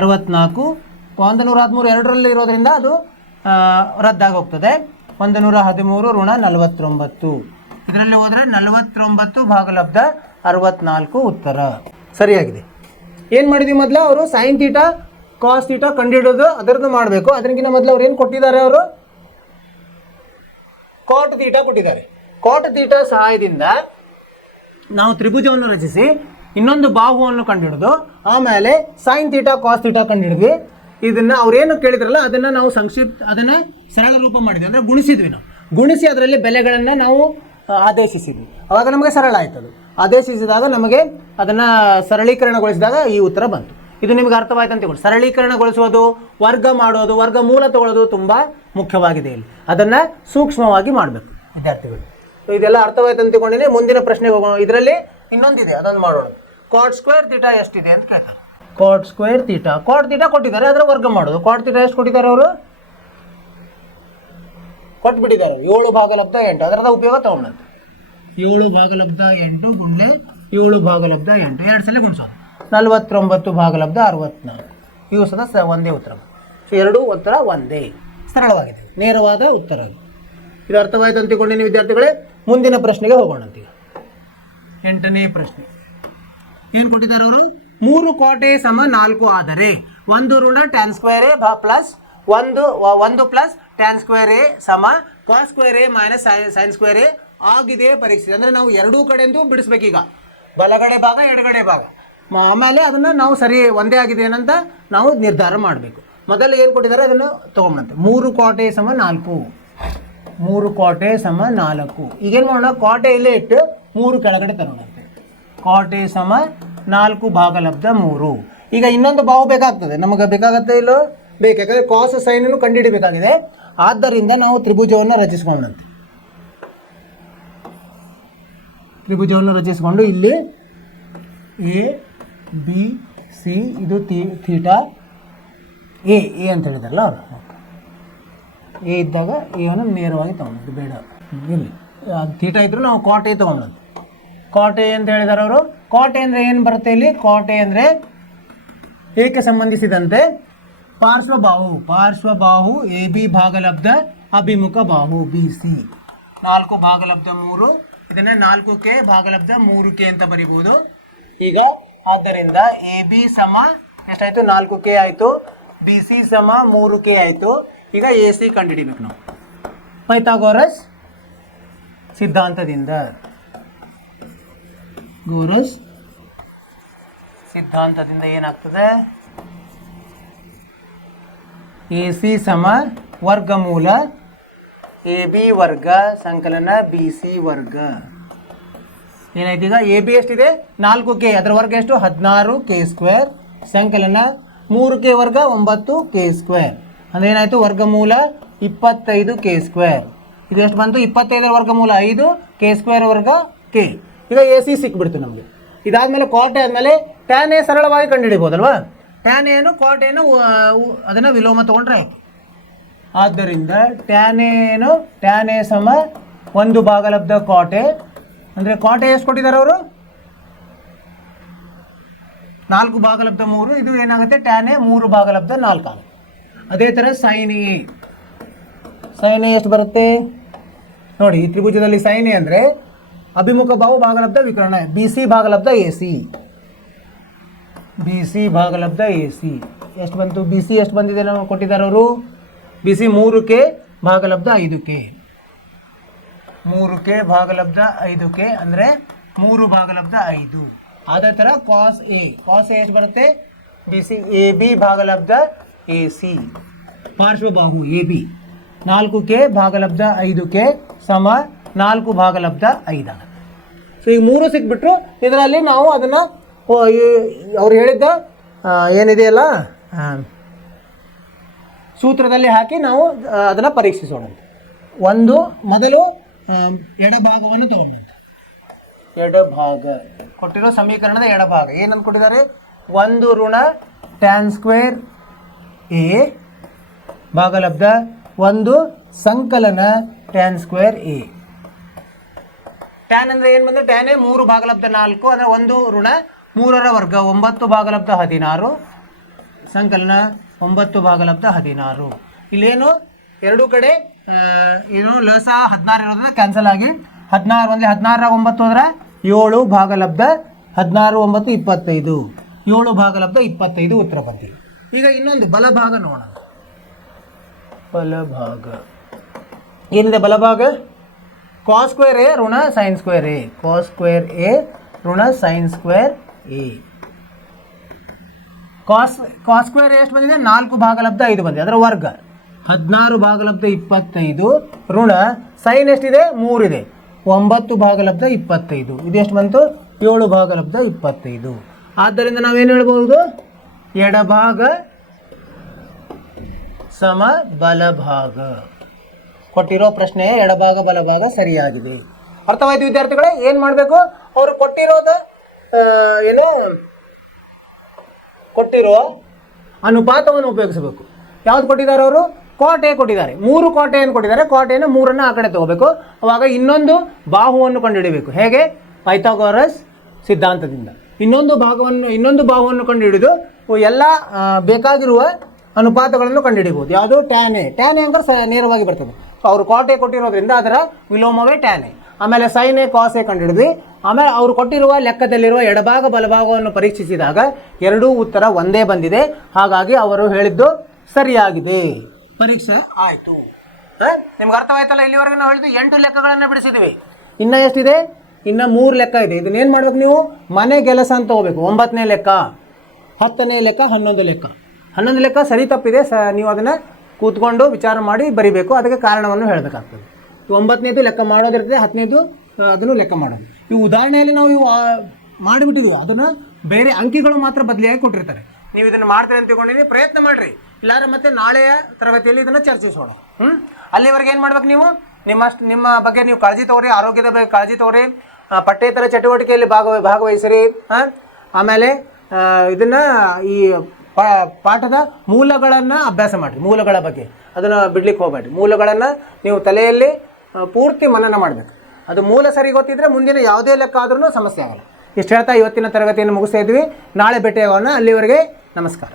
64, 113 ಎರಡರಲ್ಲಿ ಇರೋದ್ರಿಂದ ಅದು ರದ್ದಾಗಿ ಹೋಗ್ತದೆ. 113 ಋಣ 49 ಇದರಲ್ಲಿ ಹೋದರೆ 49 ಭಾಗಲಬ್ಧ 64 ಉತ್ತರ ಸರಿಯಾಗಿದೆ. ಏನು ಮಾಡಿದ್ವಿ ಮೊದಲು? ಅವರು ಸೈನ್ ಥೀಟಾ ಕಾಸ್ ಥೀಟಾ ಕಂಡುಹಿಡೋದು ಅದರದ್ದು ಮಾಡಬೇಕು. ಅದಕ್ಕಿಂತ ಮೊದಲು ಅವ್ರು ಏನು ಕೊಟ್ಟಿದ್ದಾರೆ? ಅವರು ಕಾಟ್ ಥೀಟಾ ಕೊಟ್ಟಿದ್ದಾರೆ. ಕಾಟ್ ಥೀಟಾ ಸಹಾಯದಿಂದ ನಾವು ತ್ರಿಭುಜವನ್ನು ರಚಿಸಿ ಇನ್ನೊಂದು ಬಾಹುವನ್ನು ಕಂಡುಹಿಡಿದು ಆಮೇಲೆ ಸೈನ್ ಥೀಟಾ ಕಾಸ್ ಥೀಟಾ ಕಂಡುಹಿಡಿದ್ವಿ. ಇದನ್ನು ಅವ್ರೇನು ಕೇಳಿದ್ರಲ್ಲ ಅದನ್ನು ನಾವು ಅದನ್ನು ಸರಳ ರೂಪ ಮಾಡಿದ್ವಿ, ಅಂದರೆ ಗುಣಿಸಿದ್ವಿ. ನಾವು ಗುಣಿಸಿ ಅದರಲ್ಲಿ ಬೆಲೆಗಳನ್ನು ನಾವು ಆದೇಶಿಸಿದ್ವಿ. ಆವಾಗ ನಮಗೆ ಸರಳ ಆಯ್ತು. ಅದು ಆದೇಶಿಸಿದಾಗ ನಮಗೆ ಅದನ್ನು ಸರಳೀಕರಣಗೊಳಿಸಿದಾಗ ಈ ಉತ್ತರ ಬಂತು. ಇದು ನಿಮಗೆ ಅರ್ಥವಾಯ್ತು ಅಂತ ತಿಳ್ಕೊಳ್ಳಿ. ಸರಳೀಕರಣಗೊಳಿಸೋದು, ವರ್ಗ ಮಾಡೋದು, ವರ್ಗ ಮೂಲ ತಗೊಳ್ಳೋದು ತುಂಬ ಮುಖ್ಯವಾಗಿದೆ. ಇಲ್ಲಿ ಅದನ್ನು ಸೂಕ್ಷ್ಮವಾಗಿ ಮಾಡಬೇಕು ವಿದ್ಯಾರ್ಥಿಗಳು. ಇದೆಲ್ಲ ಅರ್ಥವಾಯ್ತು ಅಂತ ತಿಳ್ಕೊಂಡಿನಿ. ಮುಂದಿನ ಪ್ರಶ್ನೆಗೆ ಹೋಗೋಣ. ಇದರಲ್ಲಿ ಇನ್ನೊಂದಿದೆ, ಅದನ್ನು ಮಾಡೋಣ. ಕಾಟ್ ಸ್ಕ್ವೇರ್ ಥೀಟಾ ಎಷ್ಟಿದೆ ಅಂತ ಕೇಳ್ತಾರೆ. Cot square theta, cot theta ಕೊಟ್ಟಿದ್ದಾರೆ, ಅದರ ವರ್ಗ ಮಾಡೋದು. ಕಾಟ್ ಥೀಟಾ ಎಷ್ಟು ಕೊಟ್ಟಿದ್ದಾರೆ? ಅವರು ಕೊಟ್ಬಿಟ್ಟಿದ್ದಾರೆ 7 ಭಾಗಲಬ್ಧ 8. ಅದರದ ಉಪಯೋಗ ತಗೊಂಡಂತೆ 7 ಭಾಗಲಬ್ಧ 8 ಗುಂಡ್ಲೆ 7 ಭಾಗಲಬ್ಧ 8 2 ಸಲ ಗುಣಿಸೋದು. 49 ಭಾಗಲಬ್ಧ 64. ಇವು ಸದಾ ಒಂದೇ ಉತ್ತರ. ಸೊ ಎರಡೂ ಉತ್ತರ ಒಂದೇ, ಸರಳವಾಗಿದೆ, ನೇರವಾದ ಉತ್ತರ. ಇದು ಅರ್ಥವಾಯಿತು ಅಂತಿಕೊಂಡಿನಿ ವಿದ್ಯಾರ್ಥಿಗಳೇ. ಮುಂದಿನ ಪ್ರಶ್ನೆಗೆ ಹೋಗೋಣ ಅಂತೀಗ. 8ನೇ ಪ್ರಶ್ನೆ ಏನು ಕೊಟ್ಟಿದ್ದಾರೆ ಅವರು? 3 ಕೋಟೆ ಸಮ 4 ಆದರೆ ಒಂದು ಋಣ tan square A plus 1 plus tan square A ಸಮ cos square A minus sine square A ಆಗಿದೆ ಪರೀಕ್ಷೆ. ಅಂದರೆ ನಾವು ಎರಡೂ ಕಡೆಯಿಂದ ಬಿಡಿಸ್ಬೇಕೀಗ, ಬಲಗಡೆ ಭಾಗ ಎಡಗಡೆ ಭಾಗ. ಆಮೇಲೆ ಅದನ್ನು ನಾವು ಸರಿ ಒಂದೇ ಆಗಿದೆ ಏನಂತ ನಾವು ನಿರ್ಧಾರ ಮಾಡಬೇಕು. ಮೊದಲು ಏನು ಕೊಟ್ಟಿದ್ದಾರೆ ಅದನ್ನು ತೊಗೊಂಬಂತೆ. 3 ಕೋಟೆ ಸಮ 4. 3 ಕೋಟೆ ಸಮ 4. ಈಗೇನು ಮಾಡೋಣ? ಕೋಟೆ ಇಲ್ಲೇ ಇಟ್ಟು 3 ಕೆಳಗಡೆ ತರೋಣಂತೆ. ಕೋಟೆ ಸಮ 4 ಭಾಗಲಬ್ಧ 3. ಈಗ ಇನ್ನೊಂದು ಬಾಹು ಬೇಕಾಗ್ತದೆ, ನಮಗೆ ಬೇಕಾಗತ್ತೆ ಇಲ್ಲೋ ಬೇಕು, ಯಾಕಂದರೆ ಕಾಸ್ ಸೈನನ್ನು ಕಂಡುಹಿಡಿಬೇಕಾಗಿದೆ. ಆದ್ದರಿಂದ ನಾವು ತ್ರಿಭುಜವನ್ನು ರಚಿಸ್ಕೊಂಡಂತೆ, ತ್ರಿಭುಜವನ್ನು ರಚಿಸಿಕೊಂಡು ಇಲ್ಲಿ ಎ ಬಿ ಸಿ, ಇದು ಥೀಟಾ ಎ ಅಂತ ಹೇಳಿದಾರಲ್ಲ ಅವರು, ಎ ಇದ್ದಾಗ ಎವನ್ನು ನೇರವಾಗಿ ತೊಗೊಂಡು ಬೇಡ, ಇಲ್ಲಿ ಥೀಟಾ ಇದ್ದರೂ ನಾವು ಕಾಟ್ ಎ ತೊಗೊಂಡಂತೆ. ಕಾಟ್ ಎ ಅಂತ ಹೇಳಿದಾರೆ ಅವರು. ಕಾಟ್ ಎ ಅಂದರೆ ಏನು ಬರುತ್ತೆ ಇಲ್ಲಿ? ಕಾಟ್ ಎ ಅಂದರೆ ಏಕೆ ಸಂಬಂಧಿಸಿದಂತೆ ಪಾರ್ಶ್ವಬಾಹು ಎ ಬಿ ಭಾಗಲಬ್ಧ ಅಭಿಮುಖ ಬಾಹು ಬಿ ಸಿ. 4 ಭಾಗಲಬ್ಧ 3, ಇದನ್ನೇ 4K ಭಾಗಲಬ್ಧ 3K ಅಂತ ಬರಿಬೋದು. ಈಗ ಆದ್ದರಿಂದ ಎ ಬಿ ಸಮ ಎಷ್ಟಾಯಿತು? 4K ಆಯಿತು. ಬಿ ಸಿ ಸಮ 3K ಆಯಿತು. ಈಗ ಎ ಸಿ ಕಂಡುಹಿಡಿಬೇಕು ನಾವು ಪೈಥಾಗೋರಸ್ ಸಿದ್ಧಾಂತದಿಂದ. ಏನಾಗ್ತದೆ? ಎ ಸಿ ಸಮ ವರ್ಗಮೂಲ ಎ ಬಿ ವರ್ಗ ಸಂಕಲನ ಬಿ ಸಿ ವರ್ಗ. ಏನಾಯ್ತು ಈಗ? ಎ ಬಿ ಎಷ್ಟಿದೆ? 4K, ಅದರ ವರ್ಗ ಎಷ್ಟು? 16K², ಸಂಕಲನ 3K ವರ್ಗ 9K². ಅಂದ್ರೆ ಏನಾಯಿತು? ವರ್ಗಮೂಲ 25K². ಇದು ಎಷ್ಟು ಬಂತು? 25ರ ವರ್ಗಮೂಲ 5, K² ವರ್ಗ K. ಈಗ ಎ ಸಿ ಸಿಕ್ಬಿಡ್ತು ನಮಗೆ. ಇದಾದಮೇಲೆ ಕಾಟ್ ಎ ಆದಮೇಲೆ ಟ್ಯಾನ್ ಎ ಸರಳವಾಗಿ ಕಂಡುಹಿಡಿಬೋದಲ್ವಾ? ಟ್ಯಾನ್ ಏನು ಕಾಟ್ ಏನು ಅದನ್ನು ವಿಲೋಮ ತೊಗೊಂಡ್ರೆ ಆಯಿತು. ಆದ್ದರಿಂದ ಟ್ಯಾನ್ ಏನು? ಟ್ಯಾನ್ ಎ ಸಮ 1 ಭಾಗಲಬ್ಧ ಕಾಟ್ ಎ. ಅಂದರೆ ಕಾಟ್ ಎ ಎಷ್ಟು ಕೊಟ್ಟಿದ್ದಾರೆ ಅವರು? 4 ಭಾಗಲಬ್ಧ 3. ಇದು ಏನಾಗುತ್ತೆ? ಟ್ಯಾನ್ ಎ 3 ಭಾಗಲಬ್ಧ 4 ಆಗುತ್ತೆ. ಅದೇ ಥರ ಸೈನ್ ಎ. ಸೈನ್ ಎ ಎಷ್ಟು ಬರುತ್ತೆ ನೋಡಿ? ಈ ತ್ರಿಭುಜದಲ್ಲಿ ಸೈನ್ ಎ ಅಂದರೆ ಅಭಿಮುಖ ಬಾಹು ಭಾಗಲಬ್ಧ ವಿಕರ್ಣ, ಬಿ ಸಿ ಭಾಗಲಬ್ಧ ಎ ಸಿ. ಬಿ ಸಿ ಭಾಗಲಬ್ಧ ಎ ಸಿ ಎಷ್ಟು ಬಂತು? ಬಿ ಸಿ ಎಷ್ಟು ಬಂದಿದೆ ನಾವು ಕೊಟ್ಟಿದ್ದಾರೆ ಅವರು? B C 3K ಭಾಗಲಬ್ಧ 5K. 3K ಭಾಗಲಬ್ಧ 5K ಅಂದರೆ 3 ಭಾಗಲಬ್ಧ 5. ಅದೇ ಥರ ಕಾಸ್ ಎ. ಕಾಸ್ ಎ ಎಷ್ಟು ಬರುತ್ತೆ? ಬಿ ಸಿ ಎ ಬಿ ಭಾಗಲಬ್ಧ ಎ ಸಿ. ಪಾರ್ಶ್ವಬಾಹು ಎ ಬಿ 4K ಭಾಗಲಬ್ಧ 5K ಸಮ 4 ಭಾಗಲಬ್ಧ 5 ಆಗುತ್ತೆ. ಸೊ ಈಗ 3 ಸಿಕ್ಬಿಟ್ರು. ಇದರಲ್ಲಿ ನಾವು ಅದನ್ನು ಅವ್ರು ಹೇಳಿದ್ದ ಏನಿದೆಯಲ್ಲ ಸೂತ್ರದಲ್ಲಿ ಹಾಕಿ ನಾವು ಅದನ್ನು ಪರೀಕ್ಷಿಸೋಣ. ಮೊದಲು ಎಡಭಾಗವನ್ನು ತಗೊಂಡಂತೆ. ಎಡಭಾಗ ಕೊಟ್ಟಿರೋ ಸಮೀಕರಣದ ಎಡಭಾಗ ಏನಂತ ಕೊಟ್ಟಿದ್ದಾರೆ? 1 ಋಣ ಟ್ಯಾನ್ ಸ್ಕ್ವೇರ್ ಎ ಭಾಗಲಬ್ಧ 1 ಸಂಕಲನ ಟ್ಯಾನ್ ಸ್ಕ್ವೇರ್ ಎ. ಟ್ಯಾನ್ ಅಂದರೆ ಏನು ಬಂದರೆ ಟ್ಯಾನ್ ಎ 3 ಭಾಗಲಬ್ಧ 4 ಅಂದರೆ 1 ಋಣ 3ರ ವರ್ಗ 9 ಭಾಗಲಬ್ಧ 16 ಸಂಕಲನ 9 ಭಾಗಲಬ್ಧ 16. ಇಲ್ಲೇನು ಎರಡೂ ಕಡೆ ಏನು ಲಸ 16 ಇರೋದ್ರಿಂದ ಕ್ಯಾನ್ಸಲ್ ಆಗಿ 16 ಅಂದರೆ 16ರ 9 ಹೋದ್ರೆ 7 ಭಾಗಲಬ್ಧ 16 9 25. 7 ಭಾಗಲಬ್ಧ 25 ಉತ್ತರ ಬಂದಿಲ್ಲ. ಈಗ ಇನ್ನೊಂದು ಬಲಭಾಗ ನೋಡೋಣ. ಬಲಭಾಗ ಏನಿದೆ? ಬಲಭಾಗ ಕಾಸ್ ಸ್ಕ್ವೇರ್ ಎ ಋಣ sine square A. Cos square A ಋಣ sine square A. Cos square A ಎಷ್ಟು ಬಂದಿದೆ? 4 ಭಾಗಲಬ್ಧ 5 ಬಂದಿದೆ, ಅದರ ವರ್ಗ 16 ಭಾಗಲಬ್ಧ 25 ಋಣ ಸೈನ್ ಎಷ್ಟಿದೆ? 3 ಇದೆ, 9 ಭಾಗಲಬ್ಧ 25. ಇದು ಎಷ್ಟು ಬಂತು? 7 ಭಾಗಲಬ್ಧ 25. ಆದ್ದರಿಂದ ನಾವೇನು ಹೇಳ್ಬೋದು? ಎಡಭಾಗ ಸಮ ಬಲಭಾಗ. ಕೊಟ್ಟಿರೋ ಪ್ರಶ್ನೆ ಎಡಭಾಗ ಬಲಭಾಗ ಸರಿಯಾಗಿದೆ. ಅರ್ಥವಾಯ್ತು ವಿದ್ಯಾರ್ಥಿಗಳೇ? ಏನು ಮಾಡಬೇಕು? ಅವರು ಕೊಟ್ಟಿರೋ ಅನುಪಾತವನ್ನು ಉಪಯೋಗಿಸಬೇಕು. ಯಾವ್ದು ಕೊಟ್ಟಿದ್ದಾರೆ ಅವರು? ಕಾಟ್ ಎ ಕೊಟ್ಟಿದ್ದಾರೆ. 3 ಕಾಟ್ ಎಯನ್ನು ಕೊಟ್ಟಿದ್ದಾರೆ. ಕಾಟ್ ಎನ 3ಅನ್ನು ಆ ಕಡೆ ತಗೋಬೇಕು. ಅವಾಗ ಇನ್ನೊಂದು ಬಾಹುವನ್ನು ಕಂಡುಹಿಡಬೇಕು. ಹೇಗೆ? ಪೈಥಾಗೋರಸ್ ಸಿದ್ಧಾಂತದಿಂದ ಇನ್ನೊಂದು ಬಾಹುವನ್ನು ಕಂಡುಹಿಡಿದು ಎಲ್ಲ ಬೇಕಾಗಿರುವ ಅನುಪಾತಗಳನ್ನು ಕಂಡುಹಿಡಿಬಹುದು. ಯಾವುದು? Tan A. ಟ್ಯಾನ್ ಎ ಅಂದ್ರೆ ನೇರವಾಗಿ ಬರ್ತದೆ. ಸೊ ಅವರು ಕಾಟ್ ಎ ಕೊಟ್ಟಿರೋದ್ರಿಂದ ಅದರ ವಿಲೋಮವೇ ಟ್ಯಾನ್ ಎ. ಆಮೇಲೆ ಸೈನ್ ಎ ಕಾಸ್ ಎ ಕಂಡುಹಿಡಿದ್ವಿ. ಆಮೇಲೆ ಅವರು ಕೊಟ್ಟಿರುವ ಲೆಕ್ಕದಲ್ಲಿರುವ ಎಡಭಾಗ ಬಲಭಾಗವನ್ನು ಪರೀಕ್ಷಿಸಿದಾಗ ಎರಡೂ ಉತ್ತರ ಒಂದೇ ಬಂದಿದೆ. ಹಾಗಾಗಿ ಅವರು ಹೇಳಿದ್ದು ಸರಿಯಾಗಿದೆ. ಪರೀಕ್ಷೆ ಆಯಿತು. ನಿಮ್ಗೆ ಅರ್ಥವಾಯ್ತಲ್ಲ? ಇಲ್ಲಿವರೆಗೆ ನಾವು ಹೇಳಿದ್ದು 8 ಲೆಕ್ಕಗಳನ್ನು ಬಿಡಿಸಿದ್ವಿ. ಇನ್ನು ಎಷ್ಟಿದೆ? ಇನ್ನು 3 ಲೆಕ್ಕ ಇದೆ. ಇದನ್ನೇನು ಮಾಡ್ಬೇಕು ನೀವು? ಮನೆ ಕೆಲಸ ಅಂತ ಹೋಗ್ಬೇಕು. 9ನೇ ಲೆಕ್ಕ, 10ನೇ ಲೆಕ್ಕ, 11 ಲೆಕ್ಕ. 11 ಲೆಕ್ಕ ಸರಿ ತಪ್ಪಿದೆ. ನೀವು ಅದನ್ನು ಕೂತ್ಕೊಂಡು ವಿಚಾರ ಮಾಡಿ ಬರಿಬೇಕು. ಅದಕ್ಕೆ ಕಾರಣವನ್ನು ಹೇಳಬೇಕಾಗ್ತದೆ. 9ನೇದು ಲೆಕ್ಕ ಮಾಡೋದಿರ್ತದೆ, 10ನೇದು ಅದನ್ನು ಲೆಕ್ಕ ಮಾಡೋದು. ಈ ಉದಾಹರಣೆಯಲ್ಲಿ ನಾವು ಮಾಡಿಬಿಟ್ಟಿದ್ದೀವಿ. ಅದನ್ನು ಬೇರೆ ಅಂಕಿಗಳು ಮಾತ್ರ ಬದಲಿಯಾಗಿ ಕೊಟ್ಟಿರ್ತಾರೆ. ನೀವು ಇದನ್ನು ಮಾಡ್ತೀರಿ ಅಂತ ತಿಳ್ಕೊಂಡಿನಿ, ಪ್ರಯತ್ನ ಮಾಡಿರಿ. ಇಲ್ಲಾಂದ್ರೆ ಮತ್ತೆ ನಾಳೆಯ ತರಗತಿಯಲ್ಲಿ ಇದನ್ನು ಚರ್ಚಿಸೋಣ. ಅಲ್ಲಿವರೆಗೆ ಏನು ಮಾಡ್ಬೇಕು, ನೀವು ನಿಮ್ಮ ಬಗ್ಗೆ ನೀವು ಕಾಳಜಿ ತಗೋರಿ, ಆರೋಗ್ಯದ ಬಗ್ಗೆ ಕಾಳಜಿ ತಗೋರಿ, ಪಠ್ಯೇತರ ಚಟುವಟಿಕೆಯಲ್ಲಿ ಭಾಗವಹಿಸಿರಿ. ಆಮೇಲೆ ಇದನ್ನು ಈ ಪಾಠದ ಮೂಲಗಳನ್ನು ಅಭ್ಯಾಸ ಮಾಡಿರಿ. ಮೂಲಗಳ ಬಗ್ಗೆ ಅದನ್ನು ಬಿಡ್ಲಿಕ್ಕೆ ಹೋಗಬೇಡ್ರಿ. ಮೂಲಗಳನ್ನು ನೀವು ತಲೆಯಲ್ಲಿ ಪೂರ್ತಿ ಮನನ ಮಾಡಬೇಕು. ಅದು ಮೂಲ ಸರಿ ಗೊತ್ತಿದ್ರೆ ಮುಂದಿನ ಯಾವುದೇ ಲೆಕ್ಕ ಆದ್ರೂ ಸಮಸ್ಯೆ ಆಗಲ್ಲ. ಇಷ್ಟು ಹೇಳ್ತಾ ಇವತ್ತಿನ ತರಗತಿಯನ್ನು ಮುಗಿಸ್ತಾ ಇದ್ವಿ. ನಾಳೆ ಭೇಟಿಯಾಗೋಣ. ಅಲ್ಲಿವರೆಗೆ ನಮಸ್ಕಾರ.